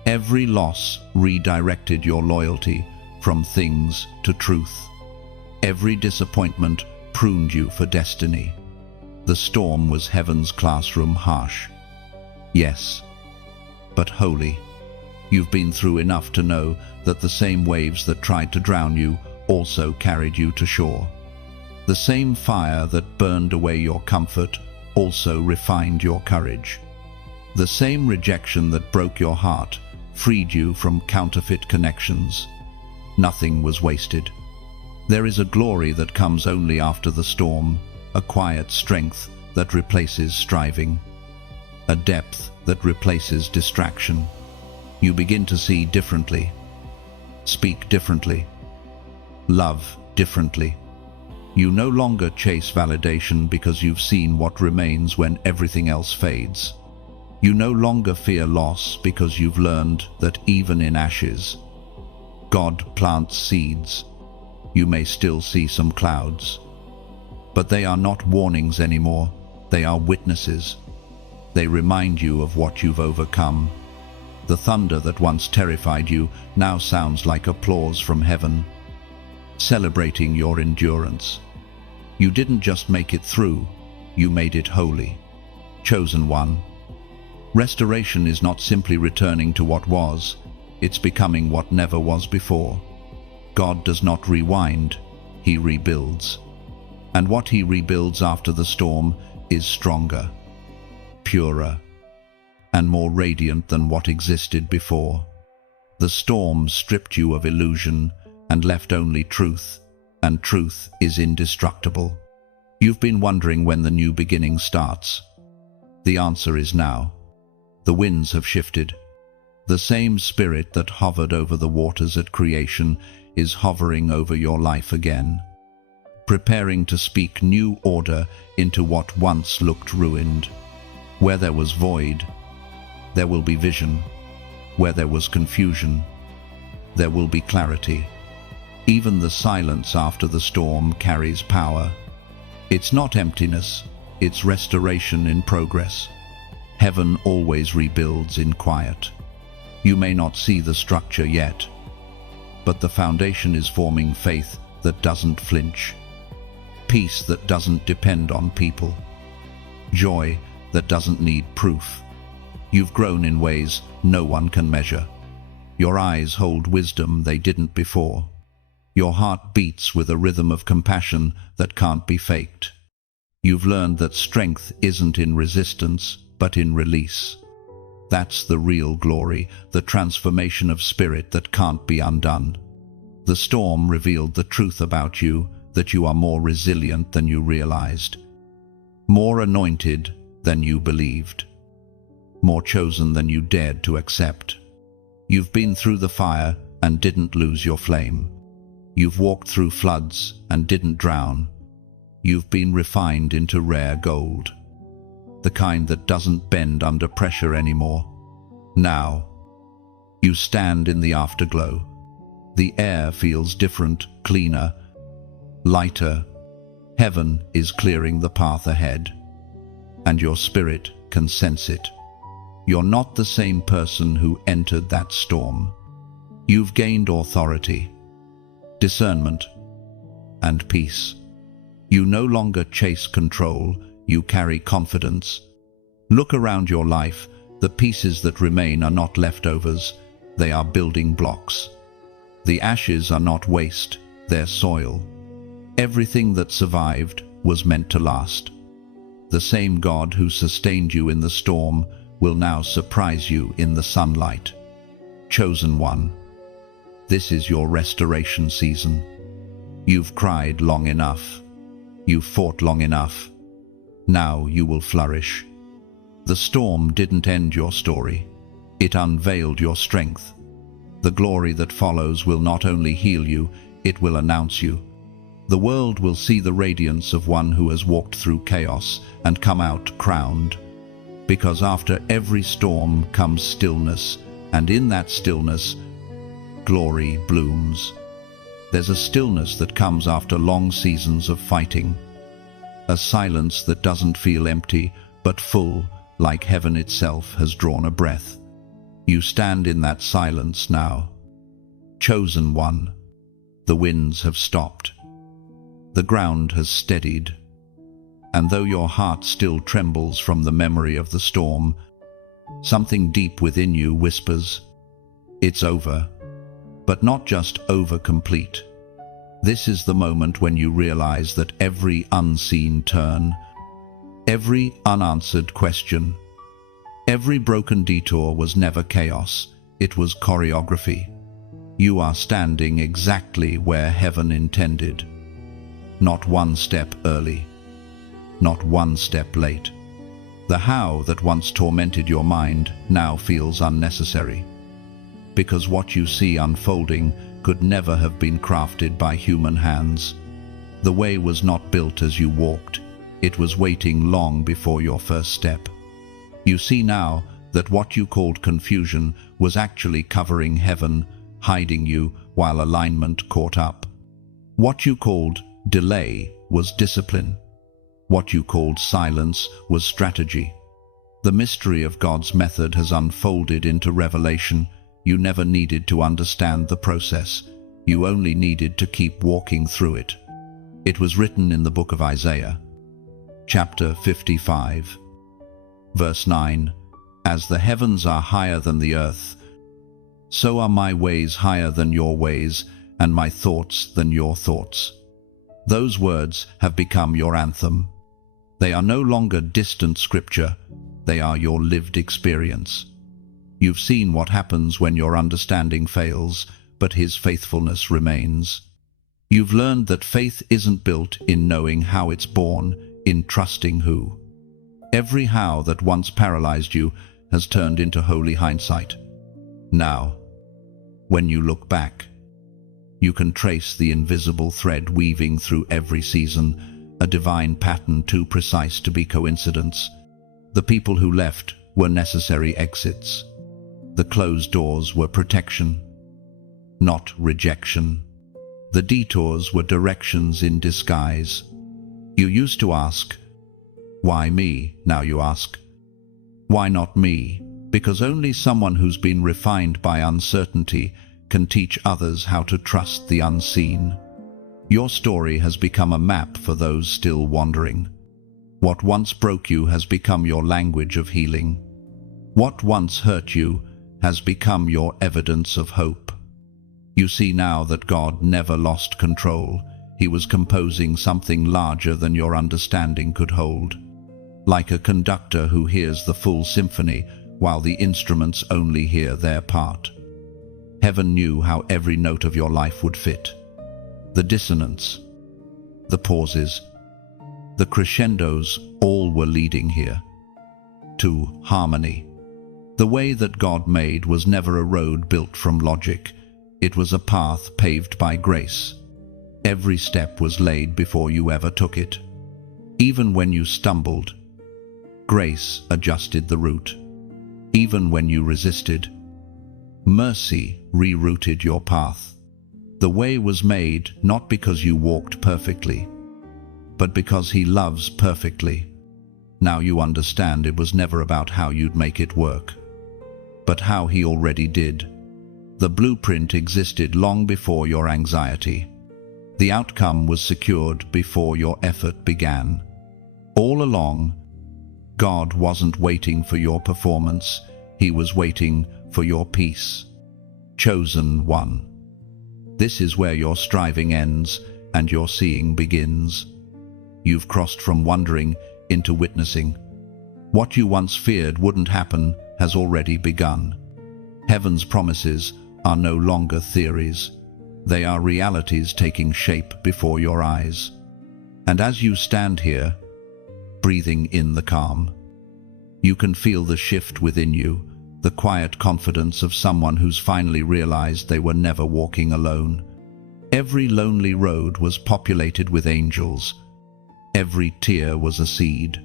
Every loss redirected your loyalty from things to truth. Every disappointment pruned you for destiny. The storm was heaven's classroom, harsh. Yes, but holy. You've been through enough to know that the same waves that tried to drown you also carried you to shore. The same fire that burned away your comfort also refined your courage. The same rejection that broke your heart freed you from counterfeit connections. Nothing was wasted. There is a glory that comes only after the storm, a quiet strength that replaces striving, a depth that replaces distraction. You begin to see differently, speak differently, love differently. You no longer chase validation because you've seen what remains when everything else fades. You no longer fear loss because you've learned that even in ashes, God plants seeds. You may still see some clouds, but they are not warnings anymore. They are witnesses. They remind you of what you've overcome. The thunder that once terrified you now sounds like applause from heaven, celebrating your endurance. You didn't just make it through, you made it holy. Chosen one. Restoration is not simply returning to what was, it's becoming what never was before. God does not rewind, He rebuilds. And what He rebuilds after the storm is stronger, purer, and more radiant than what existed before. The storm stripped you of illusion and left only truth, and truth is indestructible. You've been wondering when the new beginning starts. The answer is now. The winds have shifted. The same spirit that hovered over the waters at creation is hovering over your life again, preparing to speak new order into what once looked ruined. Where there was void, there will be vision. Where there was confusion, there will be clarity. Even the silence after the storm carries power. It's not emptiness, it's restoration in progress. Heaven always rebuilds in quiet. You may not see the structure yet, but the foundation is forming faith that doesn't flinch, peace that doesn't depend on people, joy that doesn't need proof. You've grown in ways no one can measure. Your eyes hold wisdom they didn't before. Your heart beats with a rhythm of compassion that can't be faked. You've learned that strength isn't in resistance, but in release. That's the real glory, the transformation of spirit that can't be undone. The storm revealed the truth about you, that you are more resilient than you realized, more anointed than you believed, more chosen than you dared to accept. You've been through the fire and didn't lose your flame. You've walked through floods and didn't drown. You've been refined into rare gold, the kind that doesn't bend under pressure anymore. Now, you stand in the afterglow. The air feels different, cleaner, lighter. Heaven is clearing the path ahead, and your spirit can sense it. You're not the same person who entered that storm. You've gained authority, discernment, and peace. You no longer chase control, you carry confidence. Look around your life. The pieces that remain are not leftovers, they are building blocks. The ashes are not waste, they're soil. Everything that survived was meant to last. The same God who sustained you in the storm will now surprise you in the sunlight. Chosen one, this is your restoration season. You've cried long enough. You've fought long enough. Now you will flourish. The storm didn't end your story. It unveiled your strength. The glory that follows will not only heal you, it will announce you. The world will see the radiance of one who has walked through chaos and come out crowned. Because after every storm comes stillness, and in that stillness, glory blooms. There's a stillness that comes after long seasons of fighting. A silence that doesn't feel empty, but full, like heaven itself has drawn a breath. You stand in that silence now. Chosen one. The winds have stopped. The ground has steadied. And though your heart still trembles from the memory of the storm, something deep within you whispers, it's over. But not just over complete. This is the moment when you realize that every unseen turn, every unanswered question, every broken detour was never chaos, it was choreography. You are standing exactly where heaven intended. Not one step early, not one step late. The how that once tormented your mind now feels unnecessary. Because what you see unfolding could never have been crafted by human hands. The way was not built as you walked. It was waiting long before your first step. You see now that what you called confusion was actually covering heaven, hiding you while alignment caught up. What you called delay was discipline. What you called silence was strategy. The mystery of God's method has unfolded into revelation. You never needed to understand the process. You only needed to keep walking through it. It was written in the book of Isaiah, chapter 55, verse 9, "As the heavens are higher than the earth, so are my ways higher than your ways, and my thoughts than your thoughts." Those words have become your anthem. They are no longer distant scripture. They are your lived experience. You've seen what happens when your understanding fails, but His faithfulness remains. You've learned that faith isn't built in knowing how it's born, in trusting who. Every how that once paralyzed you has turned into holy hindsight. Now, when you look back, you can trace the invisible thread weaving through every season, a divine pattern too precise to be coincidence. The people who left were necessary exits. The closed doors were protection, not rejection. The detours were directions in disguise. You used to ask, "Why me?" Now you ask, "Why not me?" Because only someone who's been refined by uncertainty can teach others how to trust the unseen. Your story has become a map for those still wandering. What once broke you has become your language of healing. What once hurt you has become your evidence of hope. You see now that God never lost control. He was composing something larger than your understanding could hold. Like a conductor who hears the full symphony while the instruments only hear their part. Heaven knew how every note of your life would fit. The dissonance, the pauses, the crescendos, all were leading here to harmony. The way that God made was never a road built from logic. It was a path paved by grace. Every step was laid before you ever took it. Even when you stumbled, grace adjusted the route. Even when you resisted, mercy rerouted your path. The way was made not because you walked perfectly, but because He loves perfectly. Now you understand it was never about how you'd make it work, but how He already did. The blueprint existed long before your anxiety. The outcome was secured before your effort began. All along, God wasn't waiting for your performance. He was waiting for your peace. Chosen one. This is where your striving ends and your seeing begins. You've crossed from wondering into witnessing. What you once feared wouldn't happen has already begun. Heaven's promises are no longer theories. They are realities taking shape before your eyes. And as you stand here, breathing in the calm, you can feel the shift within you, the quiet confidence of someone who's finally realized they were never walking alone. Every lonely road was populated with angels. Every tear was a seed.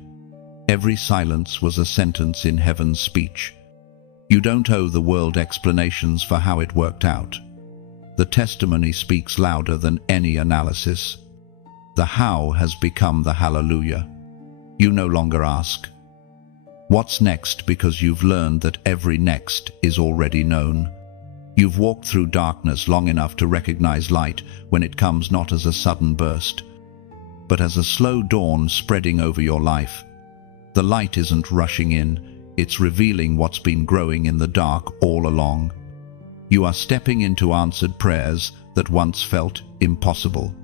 Every silence was a sentence in heaven's speech. You don't owe the world explanations for how it worked out. The testimony speaks louder than any analysis. The how has become the hallelujah. You no longer ask, What's next because you've learned that every next is already known. You've walked through darkness long enough to recognize light when it comes not as a sudden burst, but as a slow dawn spreading over your life. The light isn't rushing in, it's revealing what's been growing in the dark all along. You are stepping into answered prayers that once felt impossible,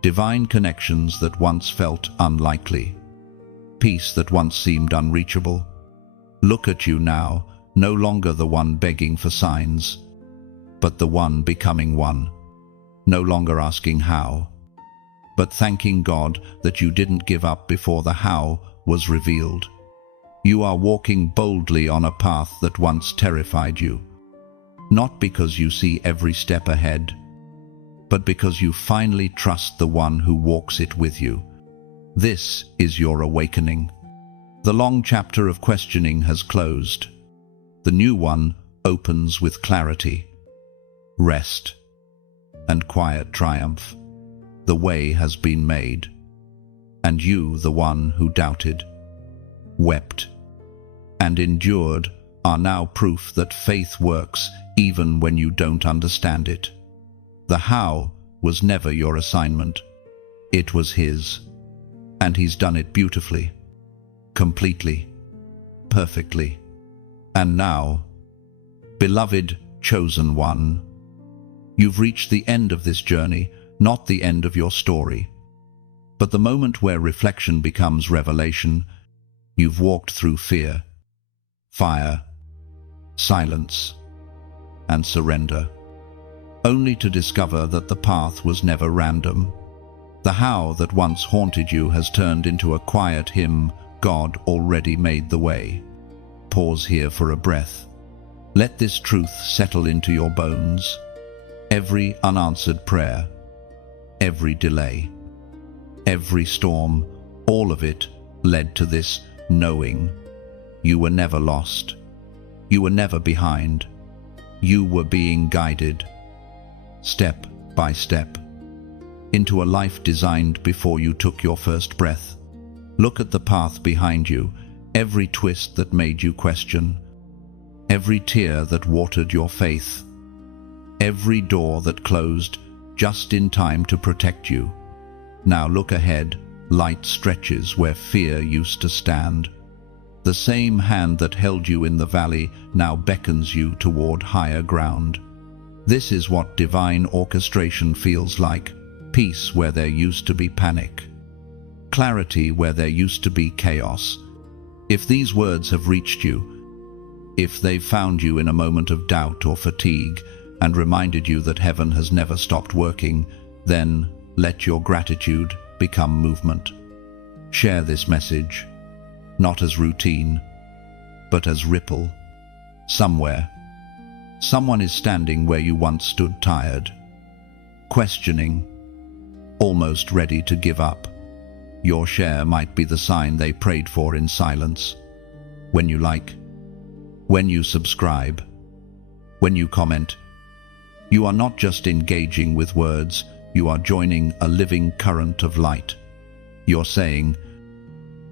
divine connections that once felt unlikely, peace that once seemed unreachable. Look at you now, no longer the one begging for signs, but the one becoming one, no longer asking how, but thanking God that you didn't give up before the how was revealed. You are walking boldly on a path that once terrified you, not because you see every step ahead, but because you finally trust the one who walks it with you. This is your awakening. The long chapter of questioning has closed. The new one opens with clarity, rest, and quiet triumph. The way has been made, and you, the one who doubted, wept, and endured, are now proof that faith works even when you don't understand it. The how was never your assignment. It was his, and he's done it beautifully, completely, perfectly. And now, beloved chosen one, you've reached the end of this journey, not the end of your story, but the moment where reflection becomes revelation. You've walked through fear, fire, silence, and surrender, only to discover that the path was never random. The how that once haunted you has turned into a quiet hymn. God already made the way. Pause here for a breath. Let this truth settle into your bones. Every unanswered prayer, every delay, every storm, all of it led to this knowing. You were never lost. You were never behind. You were being guided, step by step, into a life designed before you took your first breath. Look at the path behind you, every twist that made you question, every tear that watered your faith, every door that closed just in time to protect you. Now look ahead, light stretches where fear used to stand. The same hand that held you in the valley now beckons you toward higher ground. This is what divine orchestration feels like. Peace where there used to be panic. Clarity where there used to be chaos. If these words have reached you, if they've found you in a moment of doubt or fatigue and reminded you that heaven has never stopped working, then let your gratitude become movement. Share this message, not as routine, but as ripple. Somewhere, someone is standing where you once stood, tired, questioning, almost ready to give up. Your share might be the sign they prayed for in silence. When you like, when you subscribe, when you comment, you are not just engaging with words, you are joining a living current of light. You're saying,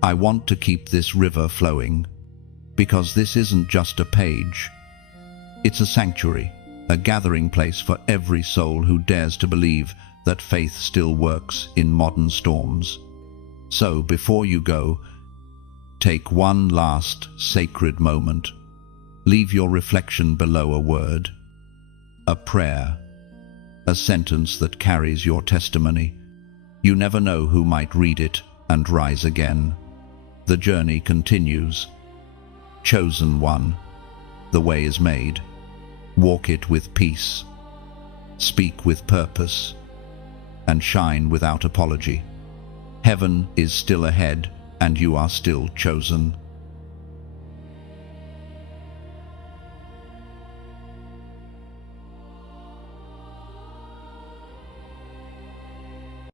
I want to keep this river flowing, because this isn't just a page. It's a sanctuary, a gathering place for every soul who dares to believe that faith still works in modern storms. So before you go, take one last sacred moment. Leave your reflection below a word, a prayer, a sentence that carries your testimony. You never know who might read it and rise again. The journey continues. Chosen one, the way is made. Walk it with peace, speak with purpose, and shine without apology. Heaven is still ahead, and you are still chosen.